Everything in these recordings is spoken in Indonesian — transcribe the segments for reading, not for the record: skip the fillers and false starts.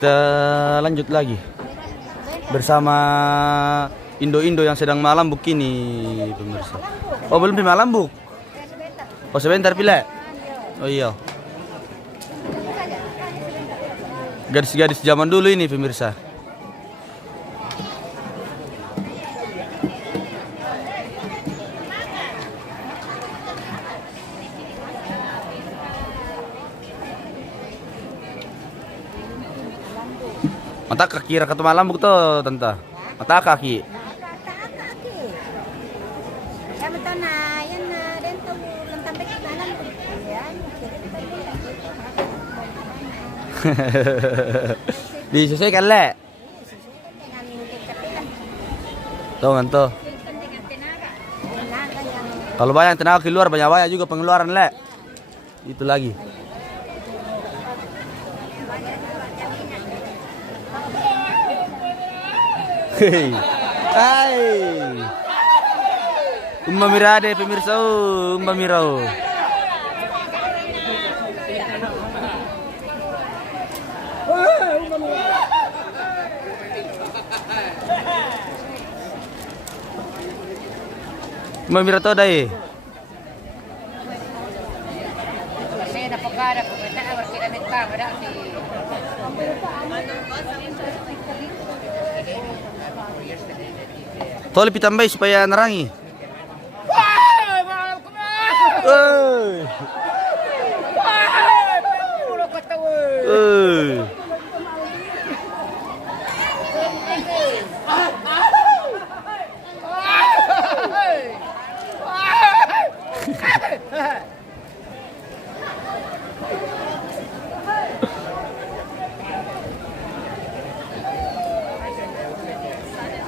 Kita lanjut lagi bersama Indo-Indo yang sedang malambuk ini, pemirsa. Oh, belum malambuk. Oh, sebentar pila. Oh iya. Gadis-gadis zaman dulu ini, pemirsa. Mata kaki rakyat malambuk tuh, tante. Mata kaki. Disesuaikan le. Tuh kan tuh. Kalau banyak tenaga keluar, banyak juga pengeluaran le. Itu lagi. Hei. Hai. Mirade pemirsa, Mirau. Mira to dai. Tolong ditambah supaya nerangi.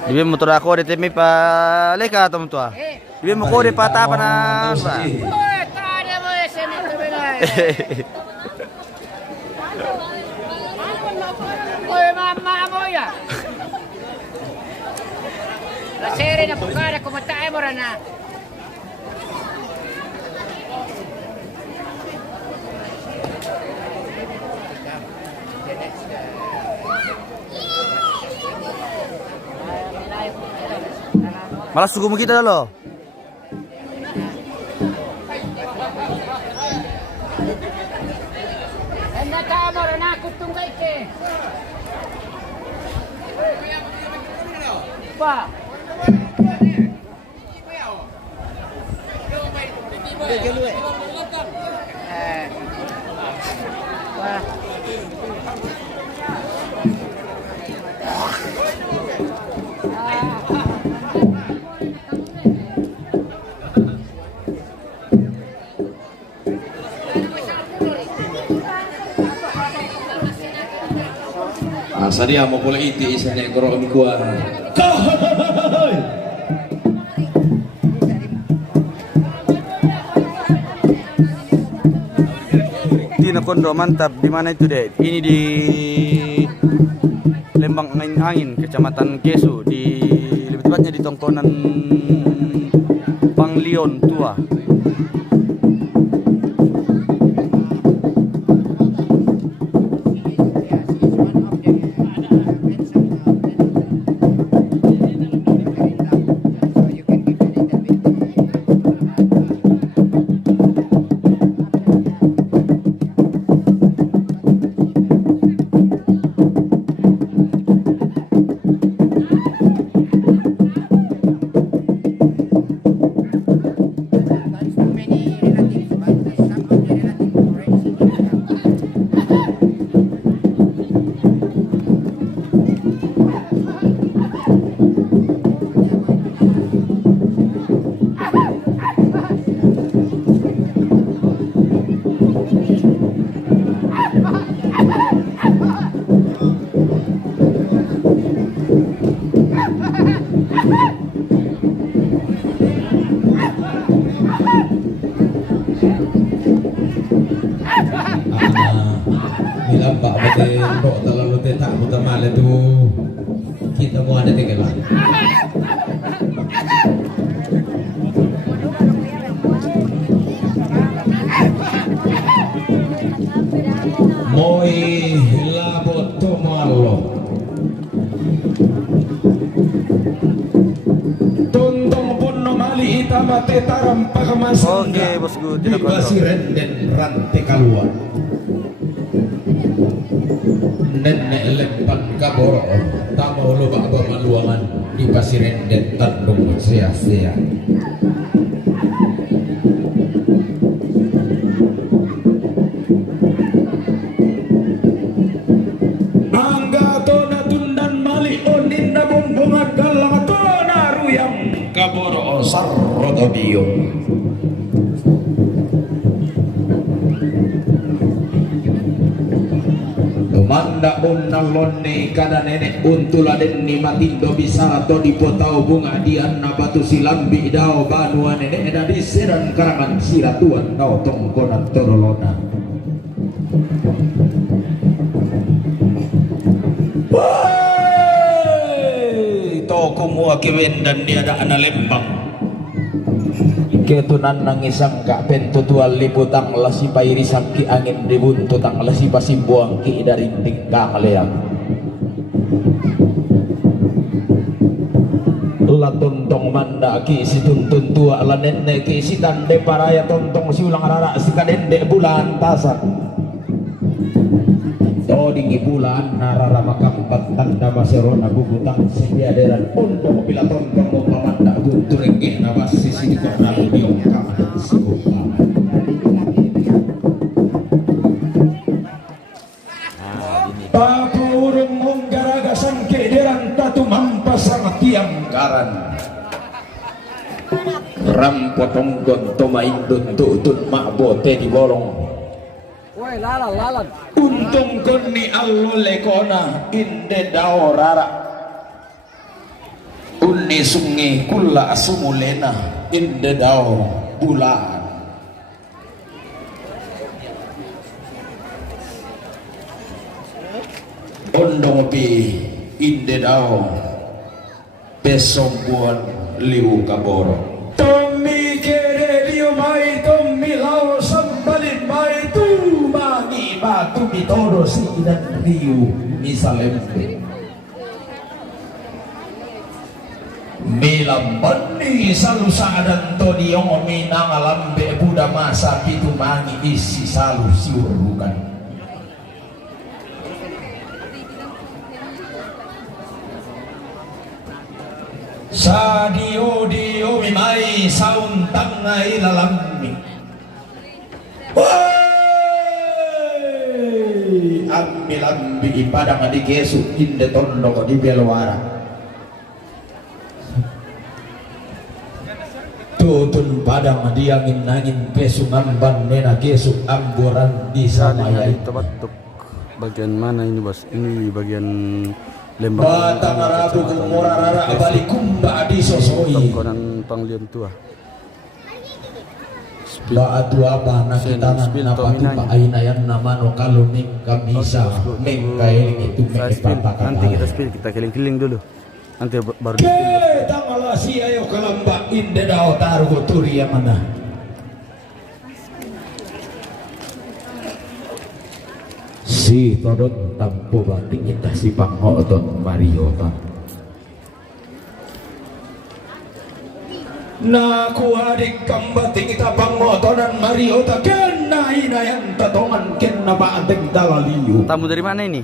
Ibi mo tura ko dito may pa leka to mo to. Ibi mo ko di pata pa na ba. Oye, mamá moya. La serie na pukara como tayo mo na. Malas suku mo kita lo. Enda ka mo na kutunggay ke. Pa. Sadia mo pula iti isa niya kuro kami kuha. Tina Kondo mantap. Di mana itu deh? Ini di Lembang Angin, Kecamatan Kesu, di lebih tepatnya di Tongkonan Panglion Tua. Nilambak pati bro terlalu tak utama itu kita mau ada tiga lah. Moi labot tomal abate taram pakamasang Oke, bosku, di tidak kontrol. basiren dan rante kaluar nenek lempan kaboro tamau lubak pemaluangan di basiren dan tandung sia-sia. Kaboro sarrodobiyo Tumanda unang lone kada nenek untuladen ni matindo bisa to dipotau bunga dian na batu silambi dao banua nenek da diseran karangan siratuan dao tongkonan torolona kumua kiwen dan dia ada anak lembang ketunan nangisang kak pentutual liputang lasi pairi sakki angin dibuntutang lasi pasimbuang ki dari tingkang leang la tontong manda ki si tuntun tua la nenek ki si tande paraya tontong si ulang rara si kadende bulan tasan dingi bulan narara makampat tanda maserona bubutang sediaderan untuk bila tontong mau pamanda guntur engeh nama sisi di korna diong kaman sebuah papurung monggaraga sangke deran tatu mampas sama tiang garan rampotong gonto maindun tutun makbote di bolong lalan. untung koni allo lekona inde dao rara unni sungi kulla sumulena inde dao bulan ondong pi inde dao besong buan liu kaboro tommi kere dio mai tommi lao sambalin mai tu mani batu bitoro si dan riu misalempe milambani salu sadan to diong minang alambe buda masa pitu mangi isi salu siur bukan sadio dio mimai saun tangai lalammi ambil ipadang di kesu inde tondo di belwara tutun padang di angin angin kesu ngamban nena kesu amburan di sana ya batuk bagian mana ini bos ini bagian lembang batang arabu kumura rara balik kumba di sosoi tongkonan panglian tua Baatu apa nakitanan napatu pa ainayan naman o kaluming kamisa mengkain itu mengepatakan nanti kita spill kita keliling-keliling dulu nanti baru di kita malah si ayo kalamba inde dao taruh turi yang mana si todon tampo batik kita si pangoton mariota na ku adik kambating kita pangotonan mariota kena inayan tatongan kena baanteng dalaliu tamu dari mana ini?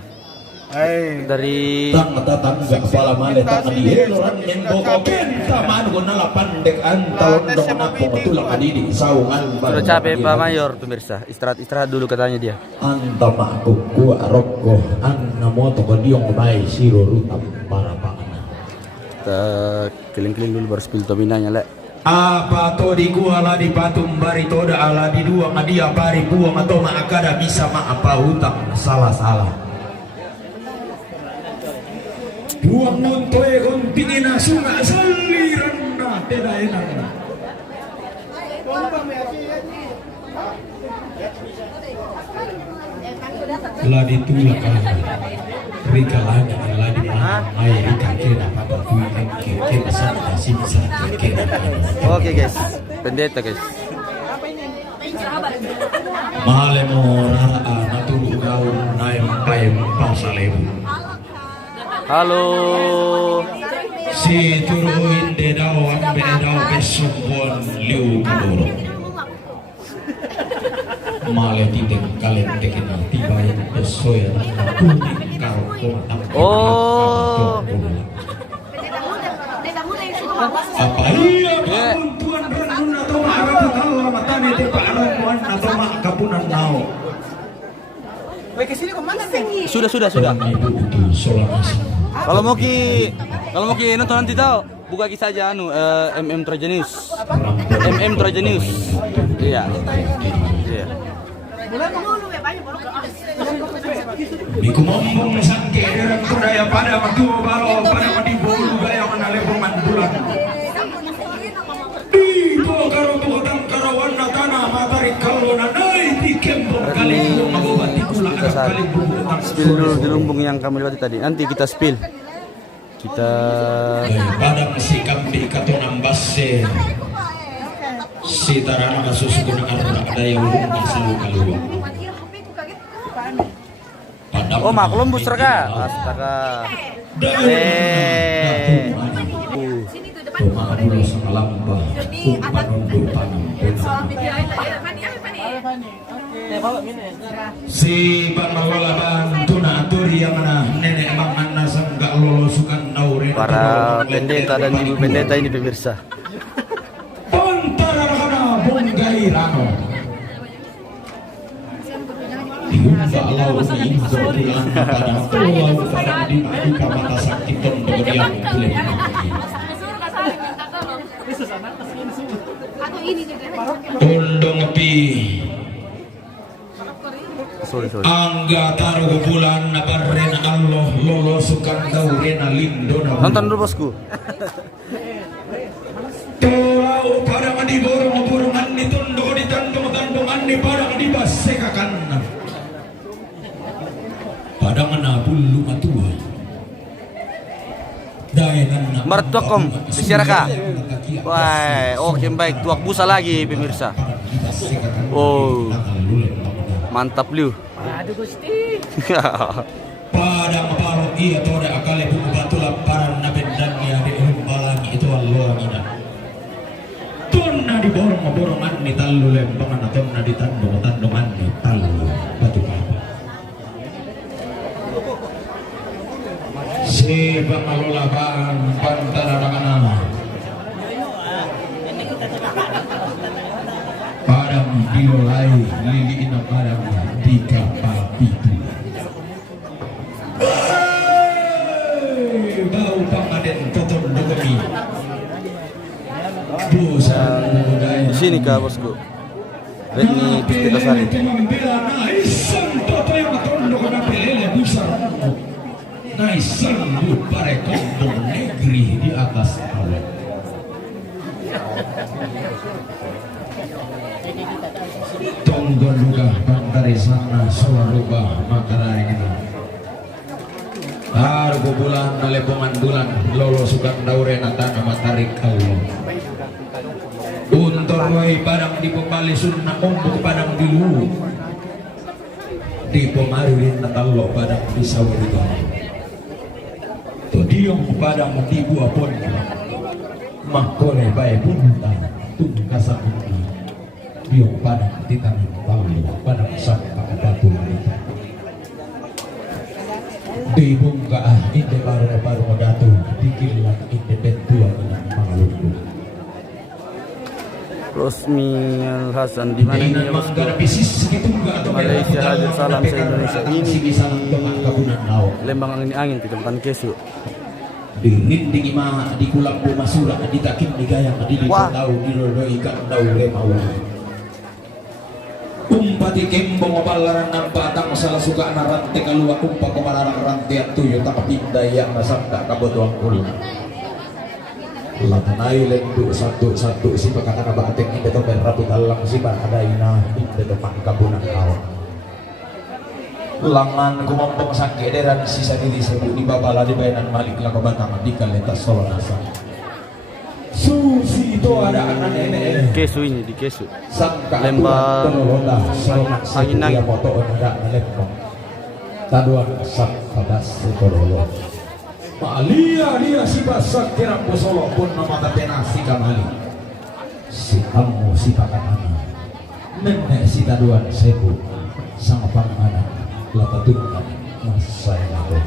Dari tangga kepala male tangan dieloran yang boko kenta manu nala pandek antalon dong napong tulang adidi saungan sudah capek Pak Mayor pemirsa istirahat dulu katanya dia anta makku kuat rokko anna moto kodiong bay siro rutam para pakana kita keliling-keliling dulu baru spill tominanya lek apa to di gua la di patung bari toda ala di dua ngadia bari buang atau maakada bisa apa hutang salah buang nontoe kontingina sunga saliran na teda enak la ditulak rika lagi la di mai rika kena papa kui ke masa kasih bisa kena oke guys pendeta guys mahale mo rara natulu gaun naim paim pasalebu halo Si turuin de daw ambe daw besumpon liu kadoro. Male titik kalian tekin tiba yang besoy kuning karo kontang. Oh. Apa iya tuan renun atau marah kalau matane te paramuan atau mak kapunan nao. Sudah. Ibu itu Solanas. Kalau mau ki nonton nanti tahu, buka kisah aja MM Trojanius. MM Trojanius. Iya. Iku mombong sangke derang kudaya pada waktu balo pada madibulu gaya menale pemandulan. Ibu karo tukang karawan tanah matari kalona nai dikembong kali mabobati kula kali Spill dulu di lumbung yang kami lewati tadi. Nanti kita spill. Kita padang si kambi katonang basse. Si tarana kasusu kuna karena ada yang lumbung selalu keluar. Oh, maklum bus Raka. Astaga. Dulu sama lambah umpan untuk panam si bang magola bang tuna aturi yang mana nenek bang anna enggak lolosukan naure para pendeta dan ibu pendeta ini pemirsa. Pontara kana bonggai rano diumba lau ni bulan pada pulau pada di mata sakit kemudian boleh Tundong pi Sorry. Angga taruh bulan nabarren Allah lolosukan daurena lindona. Nonton dulu bosku. Tulau pada di borong-borongan ni tundong di tandung-tandungan ni padang di basekakan. Pada mana bulu matua. Mertokom Siaraka. Wah, oke baik, tuak busa lagi pemirsa. Oh, mantap liu. Aduh Gusti. Padang parok iya tore akale buku batu laparan nabendan ya di balangi itu Allah ngina. Tunna di borong-borongan ni talu lembangan atau na di tandung-tandungan ni talu batu papa. Si pangalola bang pantararangana padang dilolai lili ina padang di kapal itu bau pangaden toton dogomi busan Di sini kah bosku? Lihat nih Puspita Sari. Sambut para kampung negeri di atas awan. Tonggon luga bantari sana suaruba makarai ini. Hargo bulan nalepongan bulan lolo sukan daure natana matari Allah. Untor wai padang di pembali sunnah ombuk padang di lu. Di pemarin natallo padang di sawariga. Diong padang di buah pon makole bae punta tun kasakuti diong padang di tanah palu padang sangka batu wanita di bungka inde baru datu di kilan inde bentua dengan Maluku. Rosmi Al Hasan di mana ini ya bosku? Malaysia hadir salam se Indonesia ini Lembang angin kecamatan Kesu. Di rinding ima di kulang masura di takin di gayang di tahu di rodo ikan daure mau umpati kembong balaran nampak tang salah suka narante kalua kumpa kemarang rantian tuyo tak pindah yang masak tak kabotuang kul latanai lendu satu si pakatan abatek ini beto beraput alang si ada ina di beto kabunan kau langan kumompong sakederan sisa diri sebut di babala di bayanan malik lako batang di kaletas solonasa susi itu ada anak nenek Kesu ini di Kesu Lembang angin moto ada lembang taduan sak kadas kololo Dia si basak kira solo pun nama tenasi kamali. Si kamu si pakanana. Nenek si taduan sebu sama panganan lapatungan masa itu.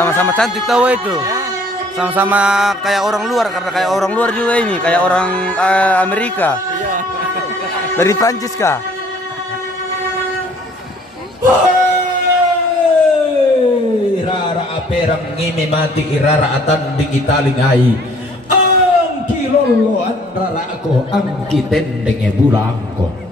Sama-sama cantik tahu itu. Sama-sama kayak orang luar, karena kayak orang luar juga ini, kayak orang Amerika. Dari Prancis kah? Rara aperang ngime mati irara atan di italingai. Angki lolo andara ako angki tendenge bulangko.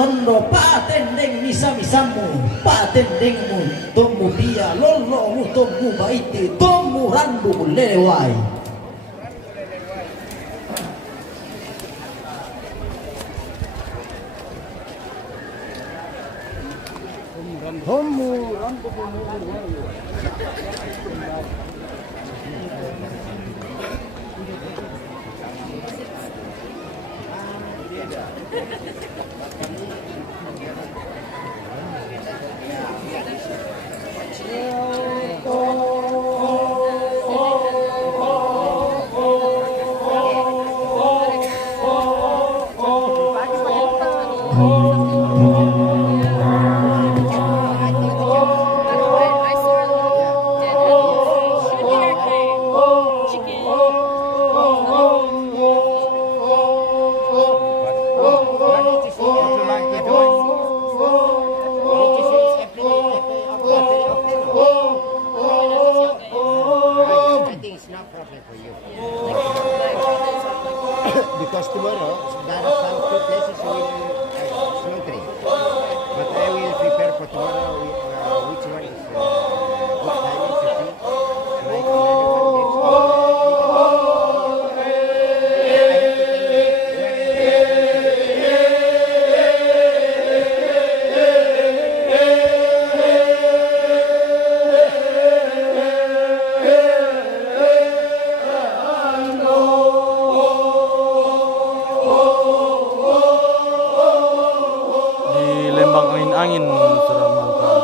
tondo patendeng misa-misamu patendengmu tomu dia lolomu tomu baiti tomu randu lewai tomu randu Because tomorrow there are some two places we will slaughtering. But I will prepare for tomorrow which one is good timing to see. Like angin sudah mantap.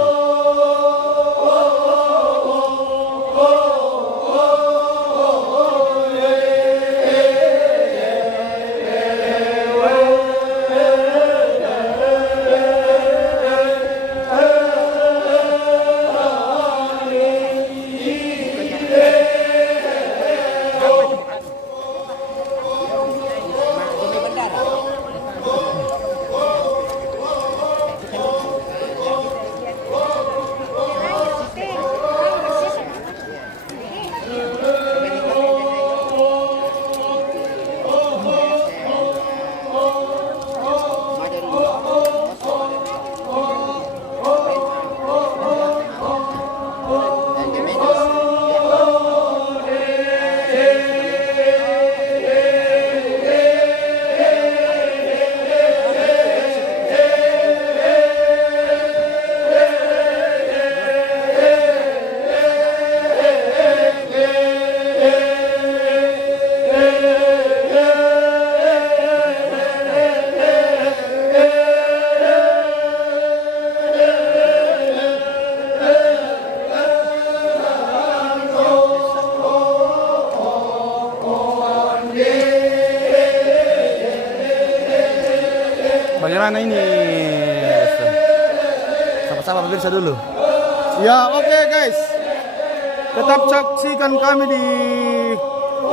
Bagaimana ini? Sama-sama pemirsa dulu. Ya, oke guys. Tetap saksikan kami di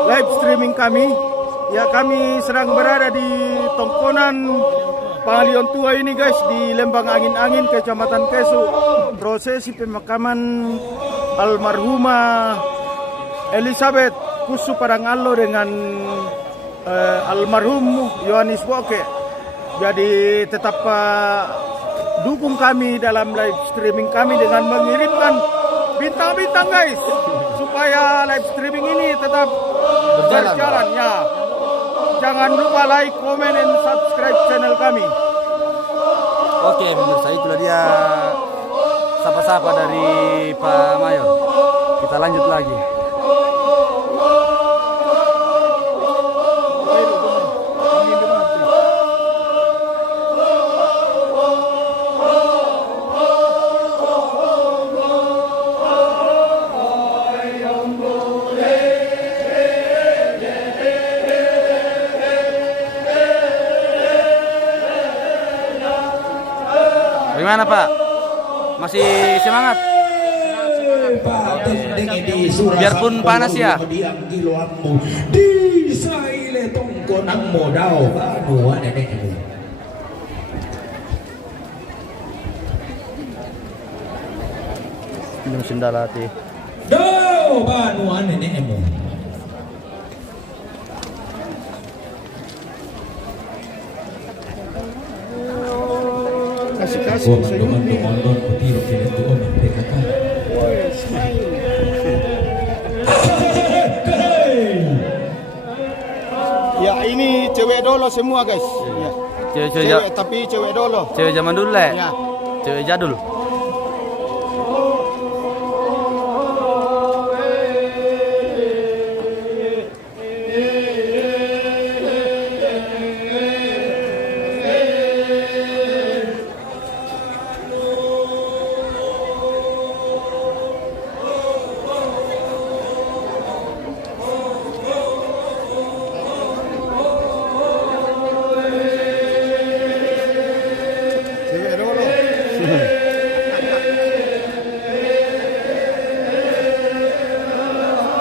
live streaming kami. Ya, kami sedang berada di Tongkonan Pangalion Tua ini guys, di Lembang Angin-Angin, Kecamatan Kesu. Prosesi pemakaman almarhumah Elizabeth Kusu Padangallo dengan almarhum Yohanes Boke. Jadi tetap dukung kami dalam live streaming kami dengan mengirimkan bintang-bintang guys, supaya live streaming ini tetap berjalan ya. Jangan lupa like, comment, dan subscribe channel kami. Oke pemirsa, itulah dia sapa-sapa dari Pak Mayor. Kita lanjut lagi. Gimana Pak? Masih semangat? Biarpun panas ya. Ini mesin dalati. Ya, ini cewek dolo semua guys. Ya. Cewek, tapi cewek dolo. Cewek zaman dulu lah. Ya. Cewek jadul.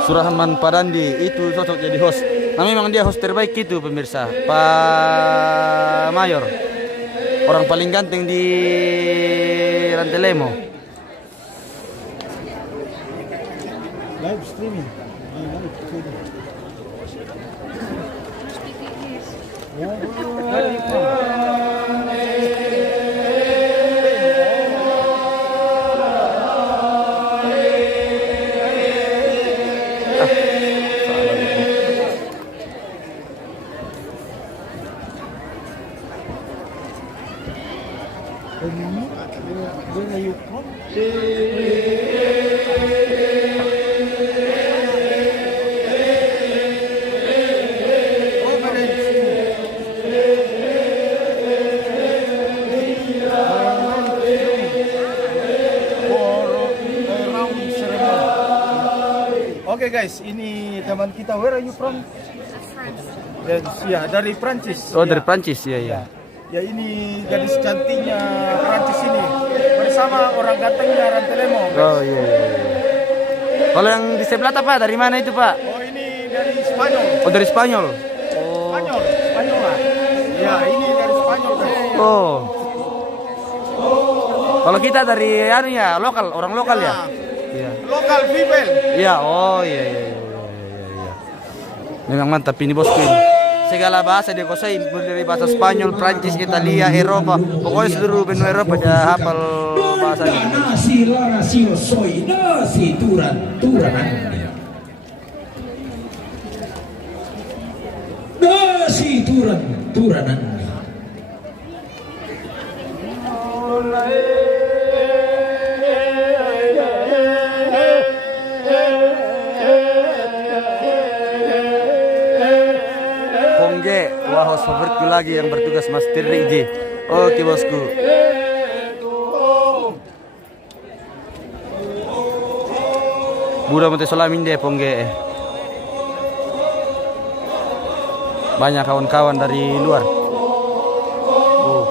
Surahman Padandi itu cocok jadi host. Nah, memang dia host terbaik itu pemirsa. Pak Mayor, orang paling ganteng di Rantelemo. Live streaming. Where are you from? Oke guys, ini teman kita. Where are you from? Ya, dari Prancis. Oh, Ya. dari Prancis ya ya. Ya, ini gadis cantiknya Prancis ini bersama orang gantengnya Rantelemo. Oh iya, iya, iya. Kalau yang di sebelah apa? Dari mana itu Pak? Oh, ini dari Spanyol. Oh dari Spanyol. Spanyol lah. Ya, ini dari Spanyol guys. Oh. Kalau kita dari anu ya, lokal, orang lokal ya. Iya. Lokal people. Iya, oh iya iya iya iya iya. Memang mantap ini bosku ini. Segala bahasa dia kuasai, mulai dari bahasa Spanyol, Prancis, Italia, Eropa, pokoknya seluruh benua Eropa dia hafal bahasanya. Nasi larasio soy nasi turanan. Nasi turanan. Pongge, wah host favoritku lagi yang bertugas Mas Tiriji. Oke bosku. Budak mati solamin deh Pongge. Banyak kawan-kawan dari luar. Oh.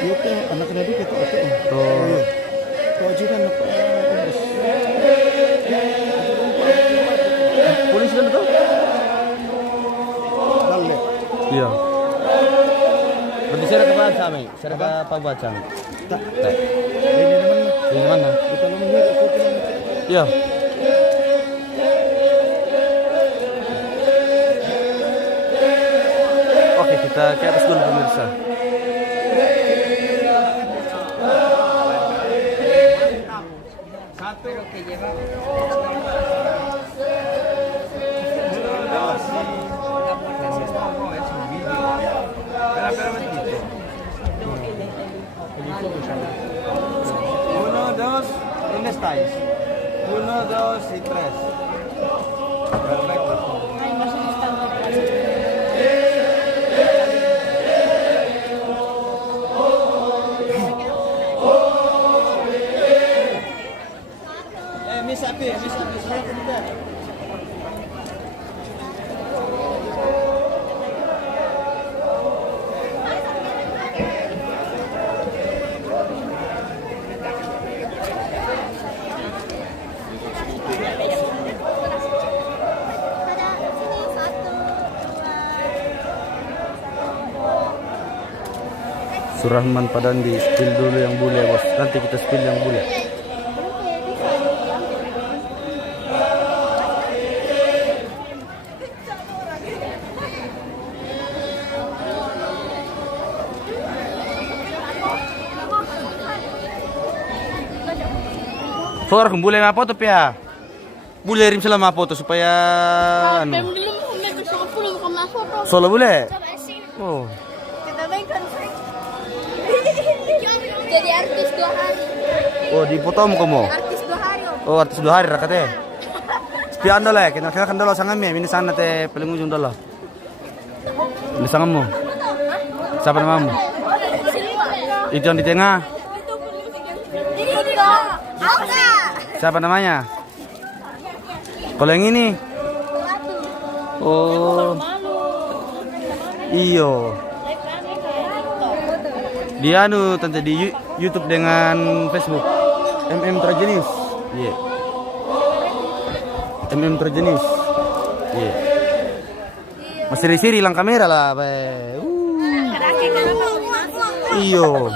Itu anak Nabi kita itu. Oh. Kewajiban apa? Polisi kan itu? Dalle. Iya. Berarti saya ke mana kami? Saya ke Papua kami. Tak. Tak. Ini naman Di mana? kita namanya itu. Iya. Oke, kita ke atas dulu pemirsa. Uno, dos, ¿dónde estáis? Uno, dos y tres. Perfecto. Misapi, saya kemudian. Surahman Padandi, spill dulu yang bule bos. Nanti kita spill yang bule. Suara bule apa foto ya? Bule rim selama foto supaya anu. Solo bule. Oh. Jadi artis 2 hari. Oh, dipotong kamu. Artis 2 hari. Oh, artis 2 hari rakate. Spian dulu ya, kita kan dulu sangat ini sana teh paling ujung dulu. Ini sangatmu. Siapa namamu? Itu yang di tengah. Siapa namanya? Kalau yang ini? Oh. Iyo. Dia anu tante di YouTube dengan Facebook. MM Terjenis. Iya. MM Terjenis. Iya. Masih siri hilang kamera lah, Be. Iyo.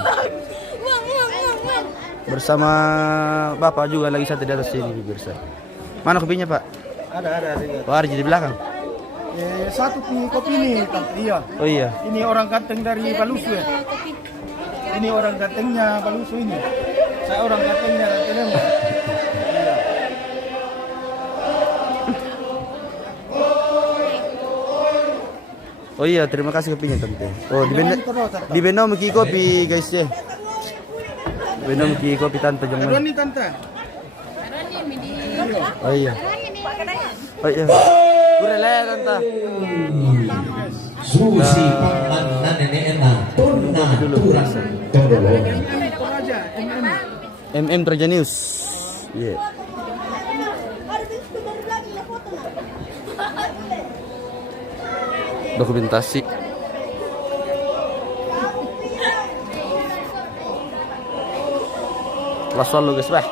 Bersama Bapak juga lagi satu di atas sini pemirsa. Mana kopinya, Pak? Ada. Oh, ada di belakang. Satu kopi ini, Tante. Iya. Oh iya. Ini orang ganteng dari Balusu ya. Ini orang gantengnya Balusu ini. Saya orang gantengnya Rantelemo. Oh iya, terima kasih kopinya Tante. Oh, di Beno miki kopi guys ya. Beno miki kopi Tante jangan. Roni Tante. Oh iya. Oh iya. Kurele Tante. Susi panganan nenek tuna turan todolo. MM Terjenius. Iya. Dokumentasi. Kelas lu guys, bah.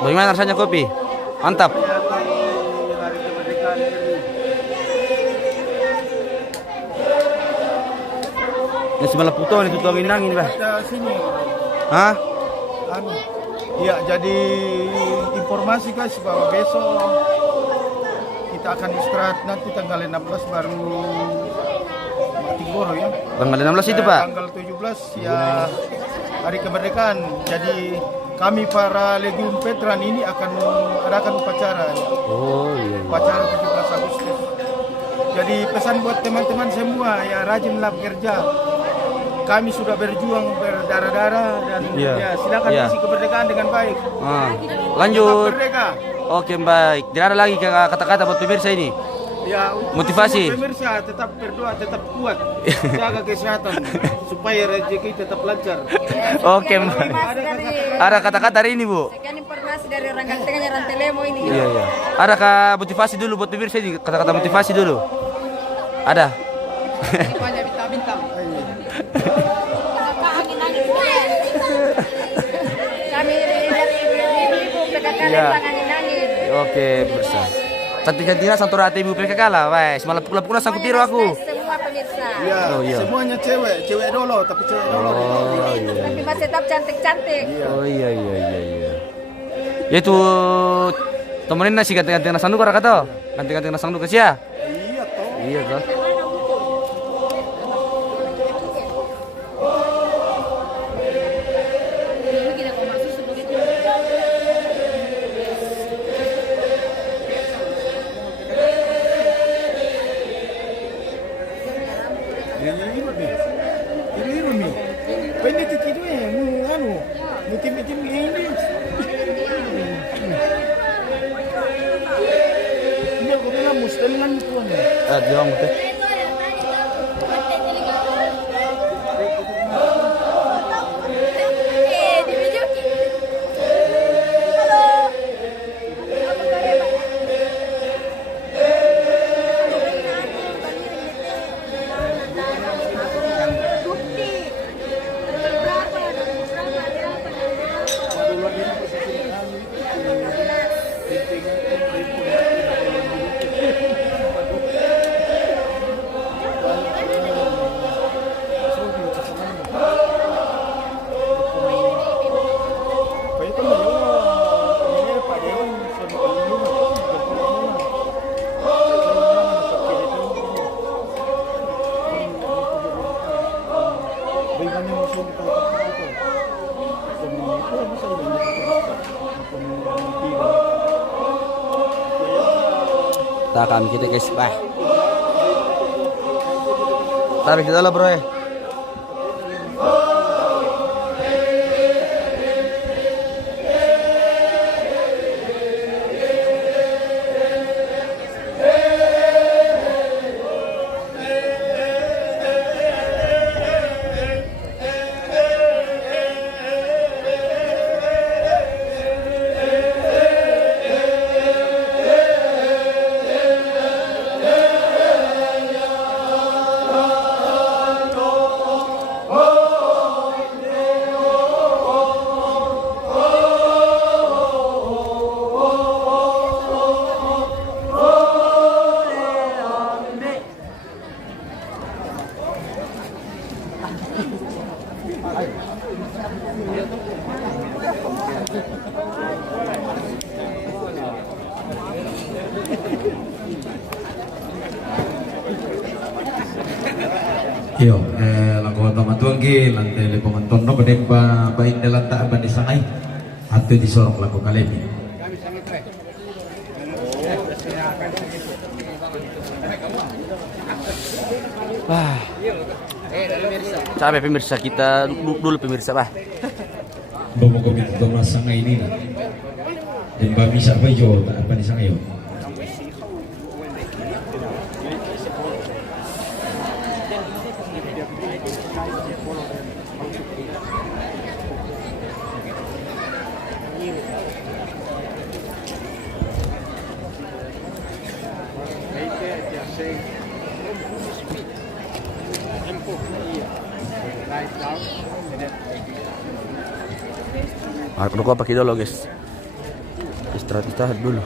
Bagaimana rasanya kopi? Mantap. Ini semalam putus itu tuangin angin, bah. Sini. Hah? Iya, jadi informasi guys bahwa besok kita akan istirahat, nanti tanggal 16 baru mati goro ya. Tanggal 16 itu, Pak. Tanggal 17 ya hari kemerdekaan. Jadi kami para Legiun Veteran ini akan adakan upacara. Oh iya. Upacara 17 Agustus. Jadi pesan buat teman-teman semua ya, rajinlah bekerja. Kami sudah berjuang berdarah-darah dan ya silakan isi kemerdekaan dengan baik. Lanjut. Merdeka. Oke, baik. Tidak ada lagi kata-kata buat pemirsa ini. Ya, motivasi. Pemirsa tetap berdoa, tetap kuat, jaga kesehatan supaya rezeki tetap lancar. Oke, Mbak. Ada kata-kata hari ini, Bu? Sekian informasi dari orang gantengnya Rantelemo ini. Iya. Ada motivasi dulu buat pemirsa ini, kata-kata motivasi dulu. Ada. Banyak bintang-bintang. Kami dari ibu-ibu PKK angin-angin. Oke, pemirsa. Cantik-cantiknya santur hati ibu PKK lah, wes. Malah pukul-pukul sang kutiru aku. Semua pemirsa. Iya, semuanya cewek dulu, tapi cewek dulu. Oh iya. Tapi masih tetap cantik-cantik. Oh iya. Ya itu temenin nasi ganti-ganti nasang dulu kata. Ganti-ganti nasang dulu ya. Iya toh. Iya toh. Dia ngomong teh. kita kami kita guys. Bah. Tarik kita lah bro ya. Yo, lagu utama tuanggi lantai lepongan tondo bedempa bain dalam tak abadi sangai atau disorong lagu kalemi. Wah. Capek pemirsa kita dulu pemirsa bah. Bomo komit tomas sangai ini lah. Dempa bisa apa yo tak abadi sangai yo. Aku apa kita lo guys. Istirahat dulu.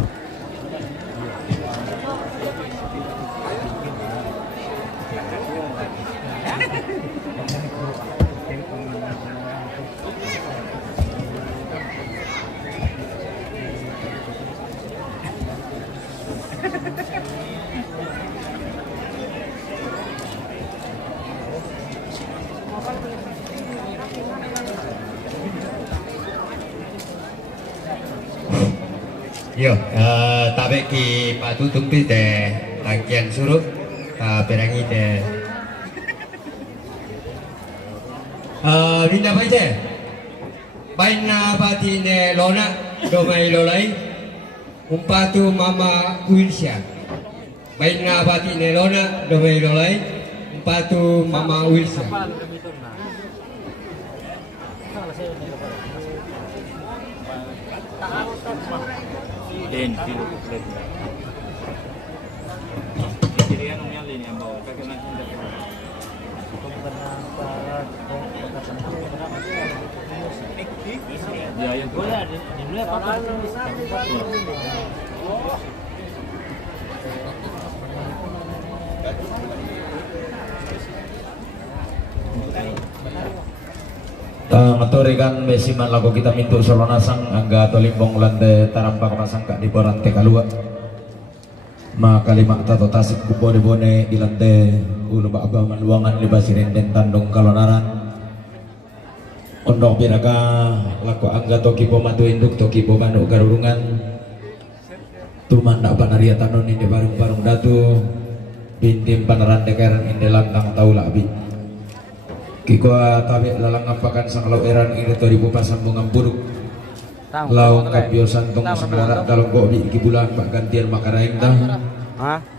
Yo, tabe ki patu tumpi de tagian suruh berangi de. Rinda bai de. Bain na pati ne lona domai lolai. Umpatu mama Wilsia. Bain na pati ne lona domai lolai. Umpatu mama Wilsia. Maturikan besiman lagu kita mintu solo nasang angga tolimbong lande tarampak nasang kak di borante kalua maka lima tato tasik kubone bone di lande ulu ba'aba maluangan libasirin den tandong kalonaran ondok biraga laku angga toki po matu induk toki po manu garurungan tuman dak panaria tanon ini barung-barung datu bintim panaran dekeran inde langkang tau labi Kiko tabi lalang apakan sang laueran ini toribu pasambungan buruk laung kapio santong sebenarnya dalam gobi iki bulan pak gantian makaraing dah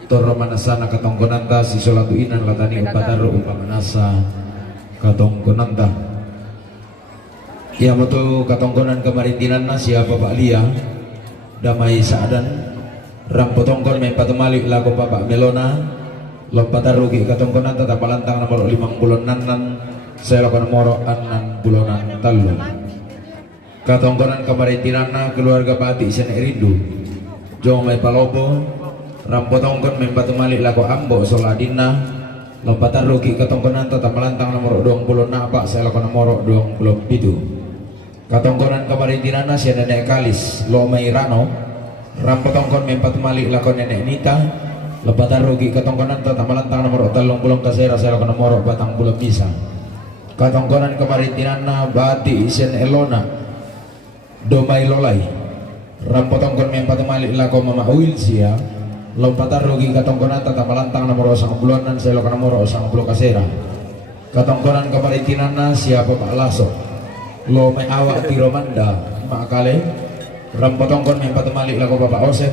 toro manasana katongkonanta si solatu inan latani upataro upamanasa katongkonanta ya moto katongkonan kemarintinan na siapa pak lia damai saadan rampotongkon may patumalik lago pak melona lompataru ki katongkonanta tapalantang nomor 50 nanan saya lakukan nomor 6 bulanan talu katongkonan kemarintinana keluarga pati sen erindu jong may palobo rampotongkon may patumalik lago ambo soladina lompataru ki katongkonan tapalantang nomor 20 napa saya lakukan nomor 27 katongkonan kemarintinana si nenek kalis lo may rano rampotongkon may patumalik lago nenek nita lebatan rugi ketongkonan tamalantang nomor 30 kasera saya lakukan nomor batang bulan bisa katongkonan kemarintinana bati isen elona domai lolai rampotongkon mempat malik lako mama Wilsia Lompatan rugi katongkonan tata malantang nomor 10 nan selo nomor 10 kasera. Katongkonan kemaritinan siapa Pak Laso. Lo me awak tiro manda makale rampotongkon me patu malik laku Bapak Osep.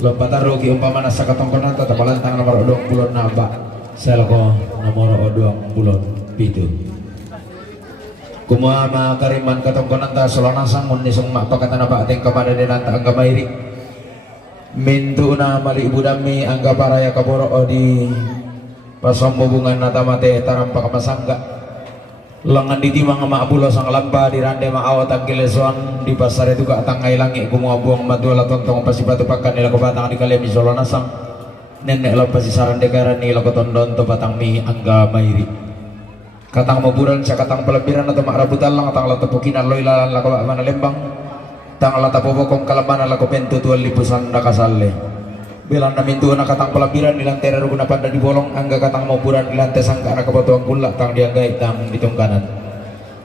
Lompatan rugi umpama nasa katongkonan tata malantang nomor 20 nambak selo nomor 20 pitu. Kumua makariman katongkonan ta solana sangun nisung mak pakatan apa ateng kepada denanta angga iri. Mintu na mali ibu dami angga paraya kaboro di pasombo bungan natamate tarampa kamasangga lengan ditimang ma abulo sang lampa di rande ma awat angkileson di pasar itu ka tangai langi kumua buang maduala tontong pasi batu pakan nila batang di kalemi solo nasang nenek lo pasi saran degaran nila tondon to batang mi angga mairi katang maburan sa katang pelabiran atau mak rabutan lang atang latapukinan lo ilalan lako mana lembang tang lata popokong kalamana lako pentu tual lipusan nakasalle bilang na mintu na katang pelabiran nilang tera ruguna panda di bolong angga katang maburan nilang tesangka na kabatuang kulak tang dianggay tang ditong kanan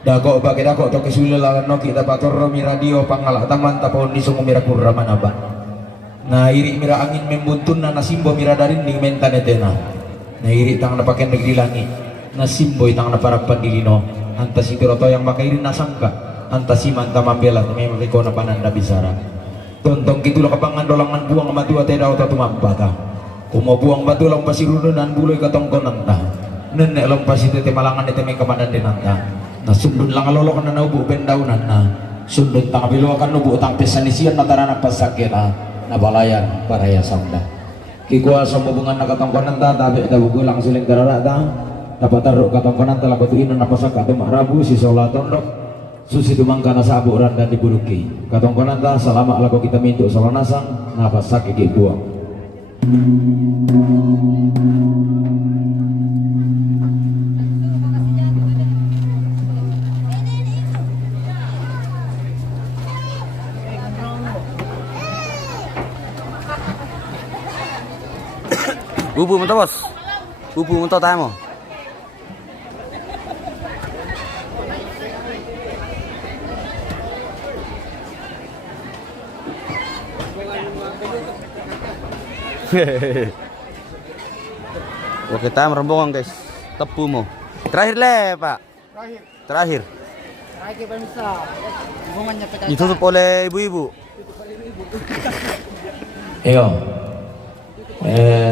dako bagi dako to kesulilan no kita pator mi radio pangalak taman tapon di sungu mira kurraman aba na iri mira angin membuntun na nasimbo mira darin di mentanetena na iri tang napaken nagdilangi nasimbo itang naparapan dilino antas itu roto yang makairin nasangka antasiman tamambela memang riko na pananda bisara tontong kitulah kapangan dolangan buang matua teda otak tumampata kumo buang batu lang pasirununan buloy katongkonan ta nenek lang pasite malangan ite may kamanan dinanta na sundun lang alolok na naubo pendaunan na sundun tang biluakan nubo tang pesanisian na tarana pasakira na balayan paraya samda kikuha sa mabungan na katongkonan ta tabi tabugo lang siling dararata dapat taruh katongkonan ta lagotuin na pasak ato marabu si sola tondok susi tumangka nasa aburan dan diburuki katongkonan ta selama lagu kita mintu salah nasang nafas sakit dibuang Bubu mentah bos, bubu mentah tamu. Oke, kita merombongan guys. Tepu mo. Terakhir le, Pak. Terakhir. Terakhir pemirsa. Hubungannya PKK. Ditutup oleh ibu-ibu. Iyo.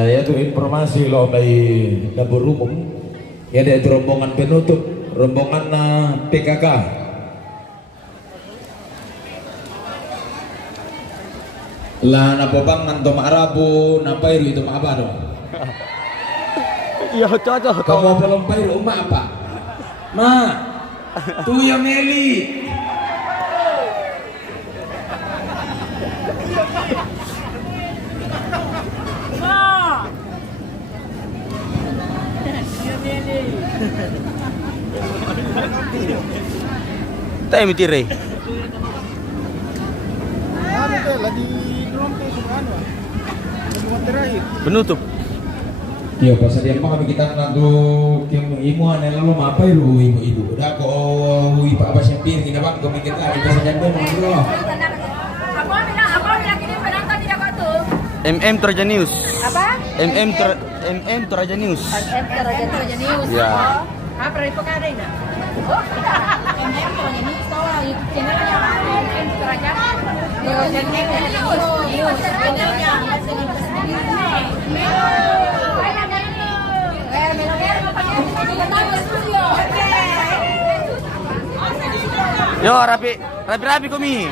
Yaitu informasi lo dari dapur umum. Ya ada rombongan penutup, rombongan PKK. Lah napobang nanto maarabu napairu itu apa dong? Iya, cocok. Kamu belum pairu ma apa? Ma, tuh ya Meli. Tayo mitire. Lagi drum tuh semuanya. Lagi terakhir. Penutup. Iya pas dia mah kami kita ngadu kim imuan lalu apa ibu ibu udah kok ipa apa sempir kita bang kami kita ipa saja pun dulu. Apa bilang ini penonton tidak kok tuh? MM Toraja News. Apa? MM Toraja News. Toraja News. Ya. Apa itu kan ada ini? Oh, MM Toraja News tahu YouTube channelnya MM Toraja. News channelnya. Yo rapi komi.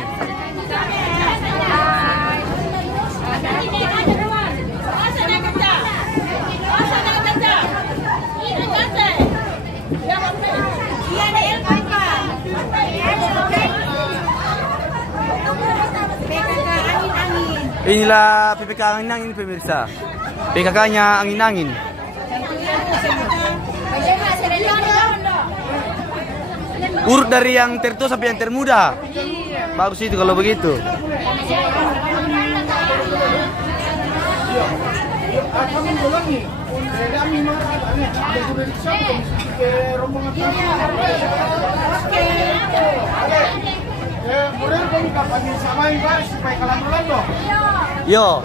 Inilah PPK angin-angin pemirsa. PKK-nya angin-angin. Urut dari yang tertua sampai yang termuda. Bagus itu kalau begitu. Kami bilang nih, kami mau ada sudah disiapkan ke rombongan kami. Oke. Kemudian kami kapan samain guys supaya kalian dong. Yo.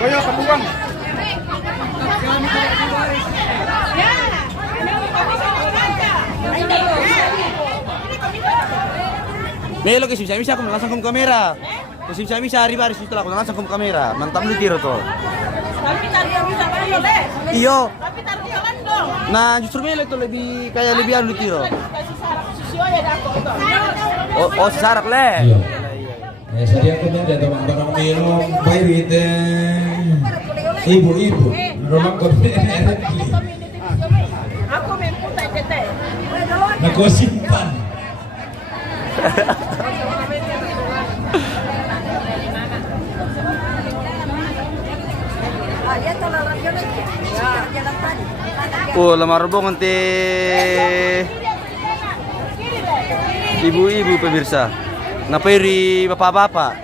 Koyo kebuang. Melo ke bisa aku langsung ke kamera. Ke bisa hari baris itu aku langsung ke kamera. Mantap lu tiro tuh. Tapi tadi yang bisa main loh, Deh. Iyo. Tapi tadi jalan dong. Nah, justru Melo itu lebih anu tiro. Kasih sarak susio ya dah kok. Oh, sarak le. Iya. Ya, saya aku minta teman-teman minum bayi ibu-ibu. Rumah kau Aku main putai tete. Nah, kau simpan. Oh, lemar rebung nanti ibu-ibu pemirsa. Ngapiri bapak-bapak.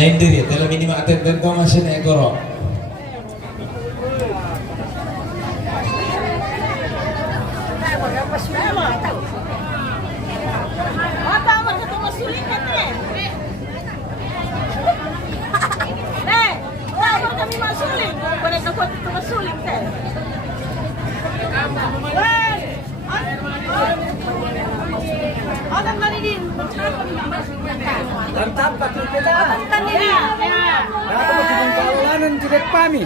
Nain diri, dalam ini mak tenten kau masih naik korok. Apa amat ketemu suling kan teh? Teh, apa kami masuling? Boleh kau ketemu suling teh? Orang kali din, Mantap Pak kita. kan ini. Aku mau bikin kaulanan tidak pami.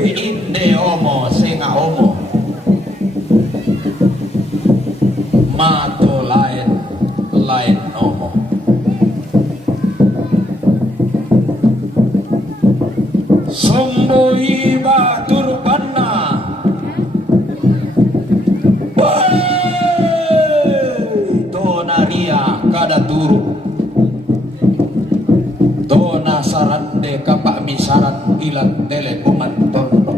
Inde omo, senga omo. Mato lain omo. Somboi batur panna. Tonaria kada turu. Dona sarande kapak misaran ilang telepongan tondo.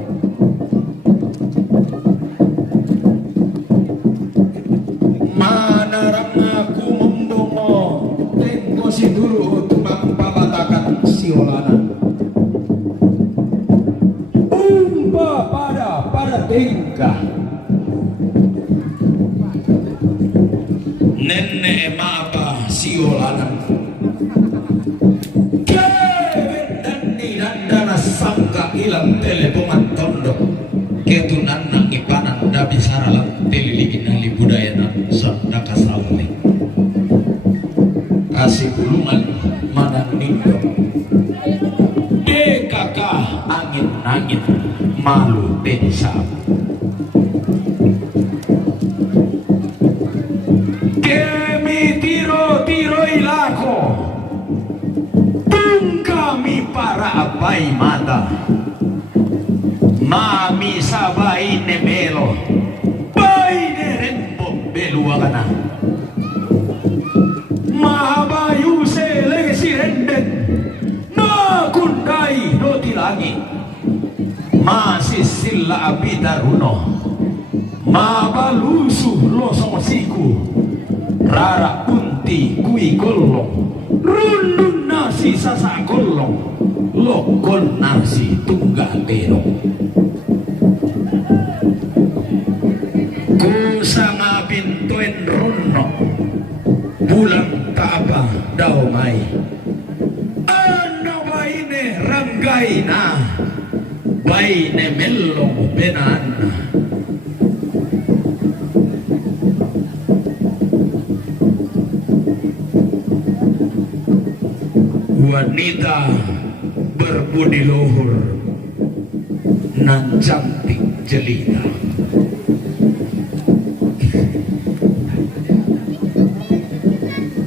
Manarang aku membongo tengko si dulu tumbang pabatakan siolanan. Pada tingkah nenek maba siolanan. Sangka ilang telepongan tondo ketunan nang ipanan dabi saralang telili inali budaya nan sabda kasawli kasih gulungan mana nindo DKK angin malu desa kemi tiro ilako kami para abai mata mami sabai nemelo Bujana Mahabayu selesi rendet na kundai doti lagi masih sila abitaruno mabalusu losong siku rara kunti kui golong rundun nasi sasa golong lokon nasi tunggal terong kusanga pintuen rono bulan taaba daumai ana baine ranggaina baine mellong benana wanita berbudi luhur nan cantik jelita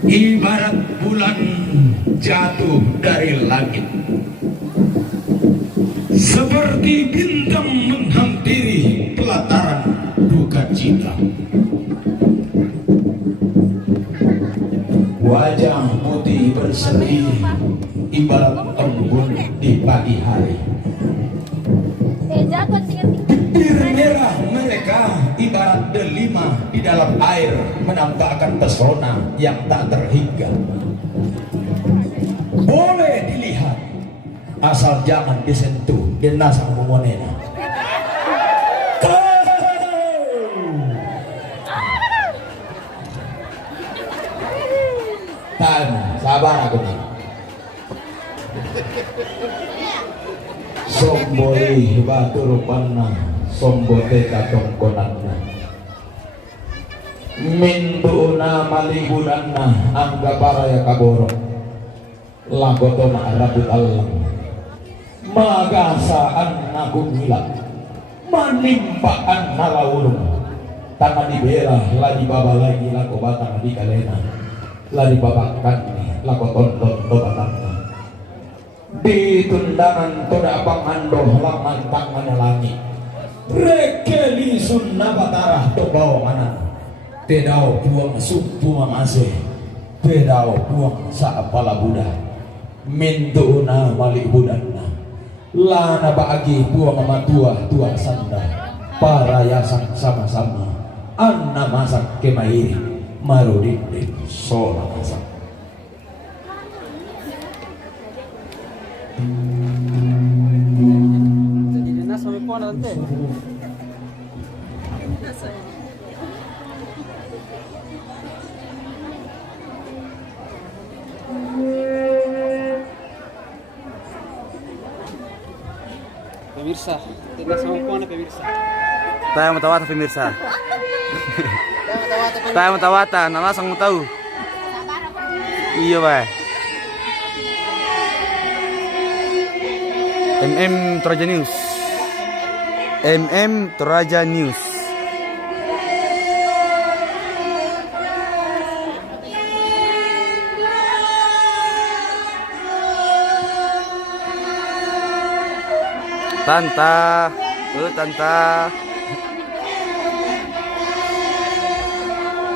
ibarat bulan jatuh dari langit seperti bintang menghampiri pelataran duka cita wajah putih berseri ibarat embun di pagi hari bibir merah mereka ibarat delima di dalam air menampakkan pesona yang tak terhingga boleh dilihat asal jangan disentuh dan nasang memonena tan sabar aku nih somboi batu rupana sombote katong konanna minduna malihunanna angga paraya kaborok lagoto ma'arabut Allah magasaan nagung hilang manimpaan nalawurung tangan dibera lagi baba lagi lako batang di kalena lagi babakan lako tonton tobatanna di tundangan toda pangando laman tangan langit rekeli sunna batara to bawa mana tedao buang sumpu mamase tedao buang sa apala budak mintuna malik budanna lana bagi buang matua tua sanda para yasan sama-sama anna masak kemairi marudin sola masak Pemirsa, tidak sama kuana pemirsa. Tayo matawata pemirsa. Tayo matawata, nalasang mo tahu. Iya ba. Toraja News. Toraja News. Tanta, Tanta.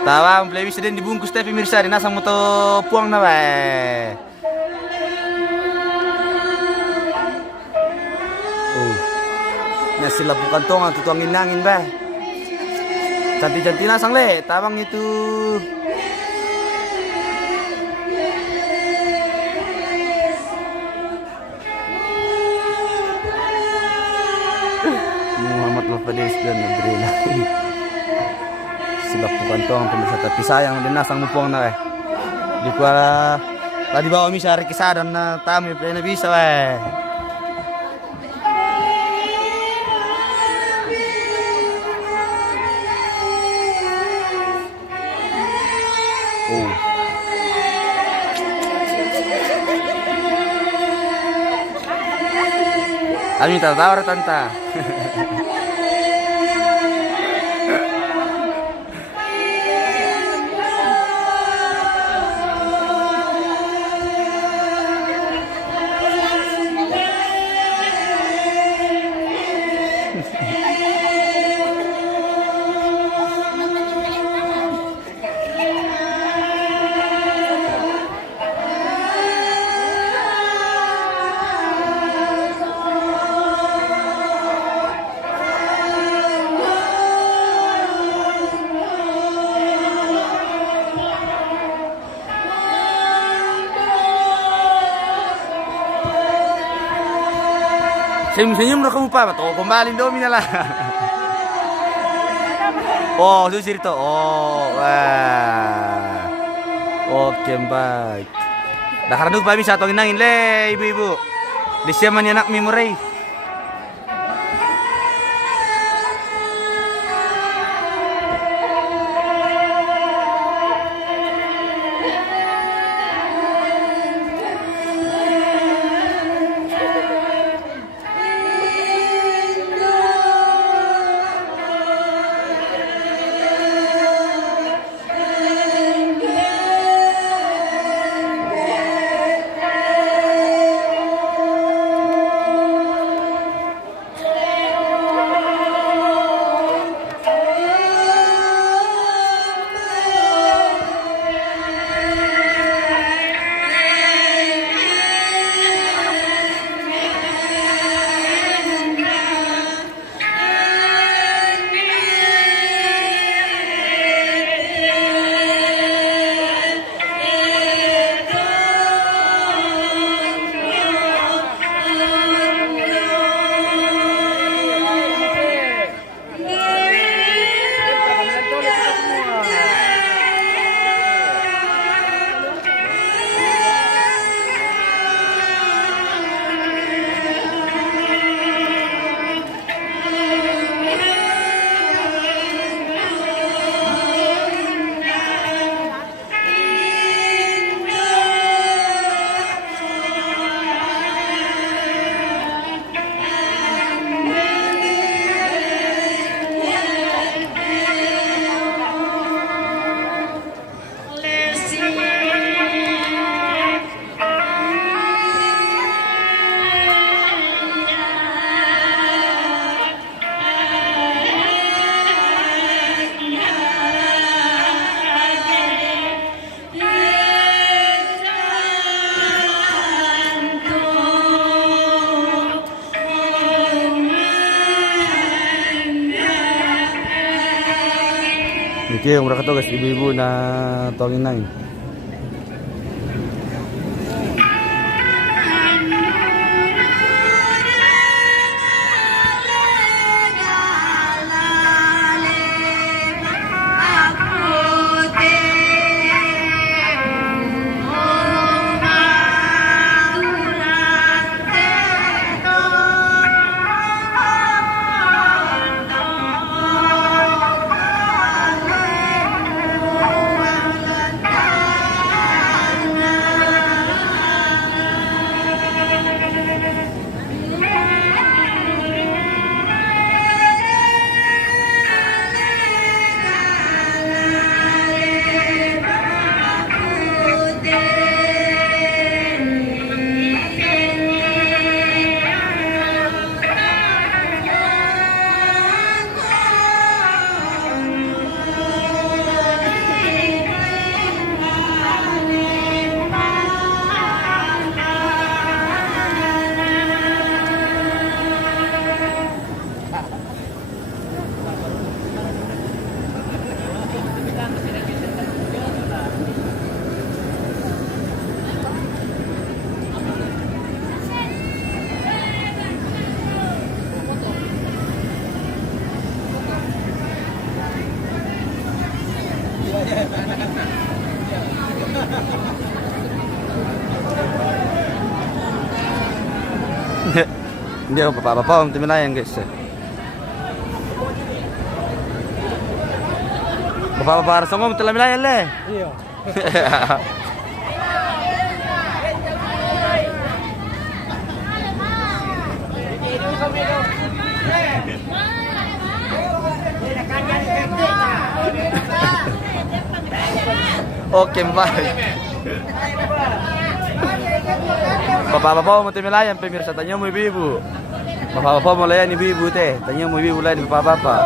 Tawa, ang playlist din dibungkus tayo pemirsa, dinasang mo to puang na ba. Oh. Na sila bukan tong ang tutuangin nangin ba. Cantik-cantik nasang le, tawang itu. Muhammad Lafadis dan Nadrina. Sila bukan tong pemirsa, tapi sayang dinasang mo puang na eh. Di ko tadi bawa misari kisadan na tamu na bisa eh. Oh. Ami tawar tanta. Senyum-senyum na kamu pa. Matuko kembali Indomie na lang. Oh, susir to. Oh, wah. Oke, baik. Dah karena pa mi sa atong inangin le, ibu-ibu. Di siya man anak mi muray. Oke, yang berkata guys, ibu-ibu na tolongin nang. Hindi ako papapapawang timinayan guys. Papapapara sa ngom timinayan le. Iyo. Oke, bye. Bapak-bapak mau timilayan pemirsa, tanya mau ibu-ibu. Bapak-bapak mau layan ibu-ibu teh, tanya mau ibu-ibu layan bapak-bapak.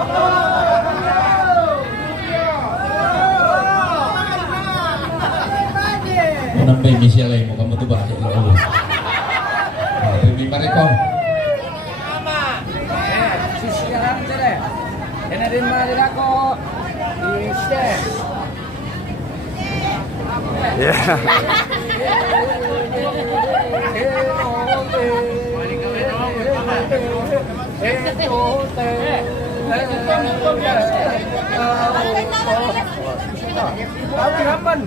Nampai misi lain mau kamu tuh bahas ya Allah. Terima kasih. Sekarang cere. Enarin mari aku. Iste. Ya. Tapi kapan?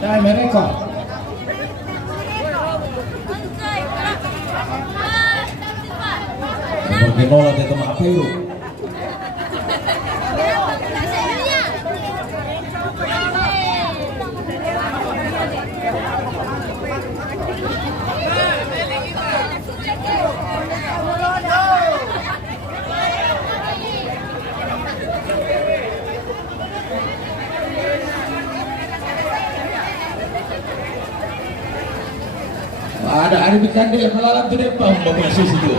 Dai mereka. Bagaimana dia teman apa itu? Ada bikan dia melalang tu depan bapak susu tu.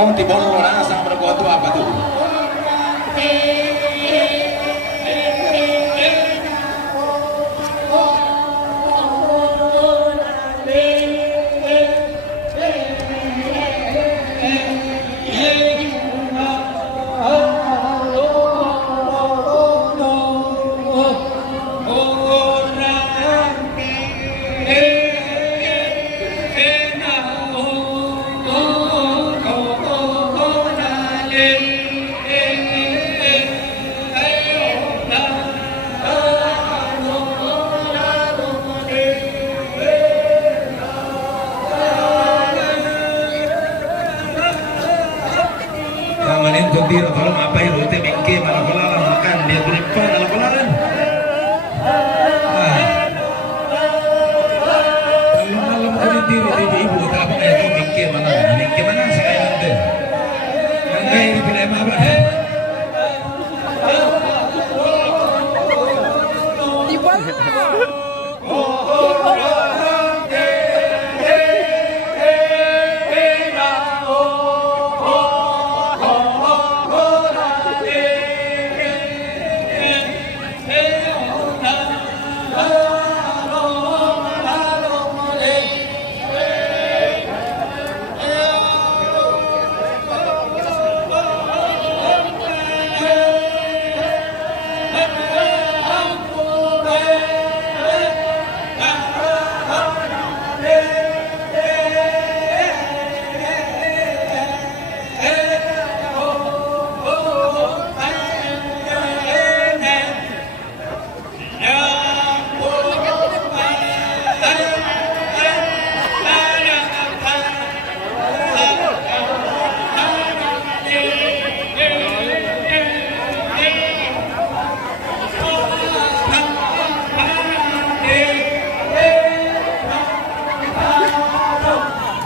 Om di bawah orang sang berbuat tu apa tu? Kamanin kuntir kalau ngapain lu teh bengke malah pelalang makan dia beripan malah pelalang.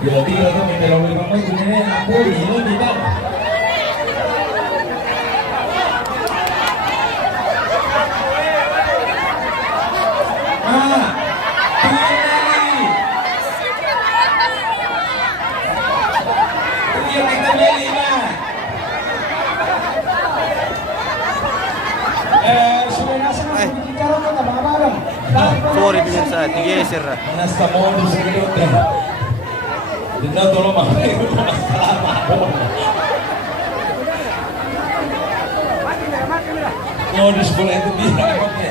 Tira-tira to may dalawa limang may kunin na po, ilo di ba? Sorry pemirsa, digeser. Nasa modus gitu deh. Tidak tolong modus bola itu bisa oke.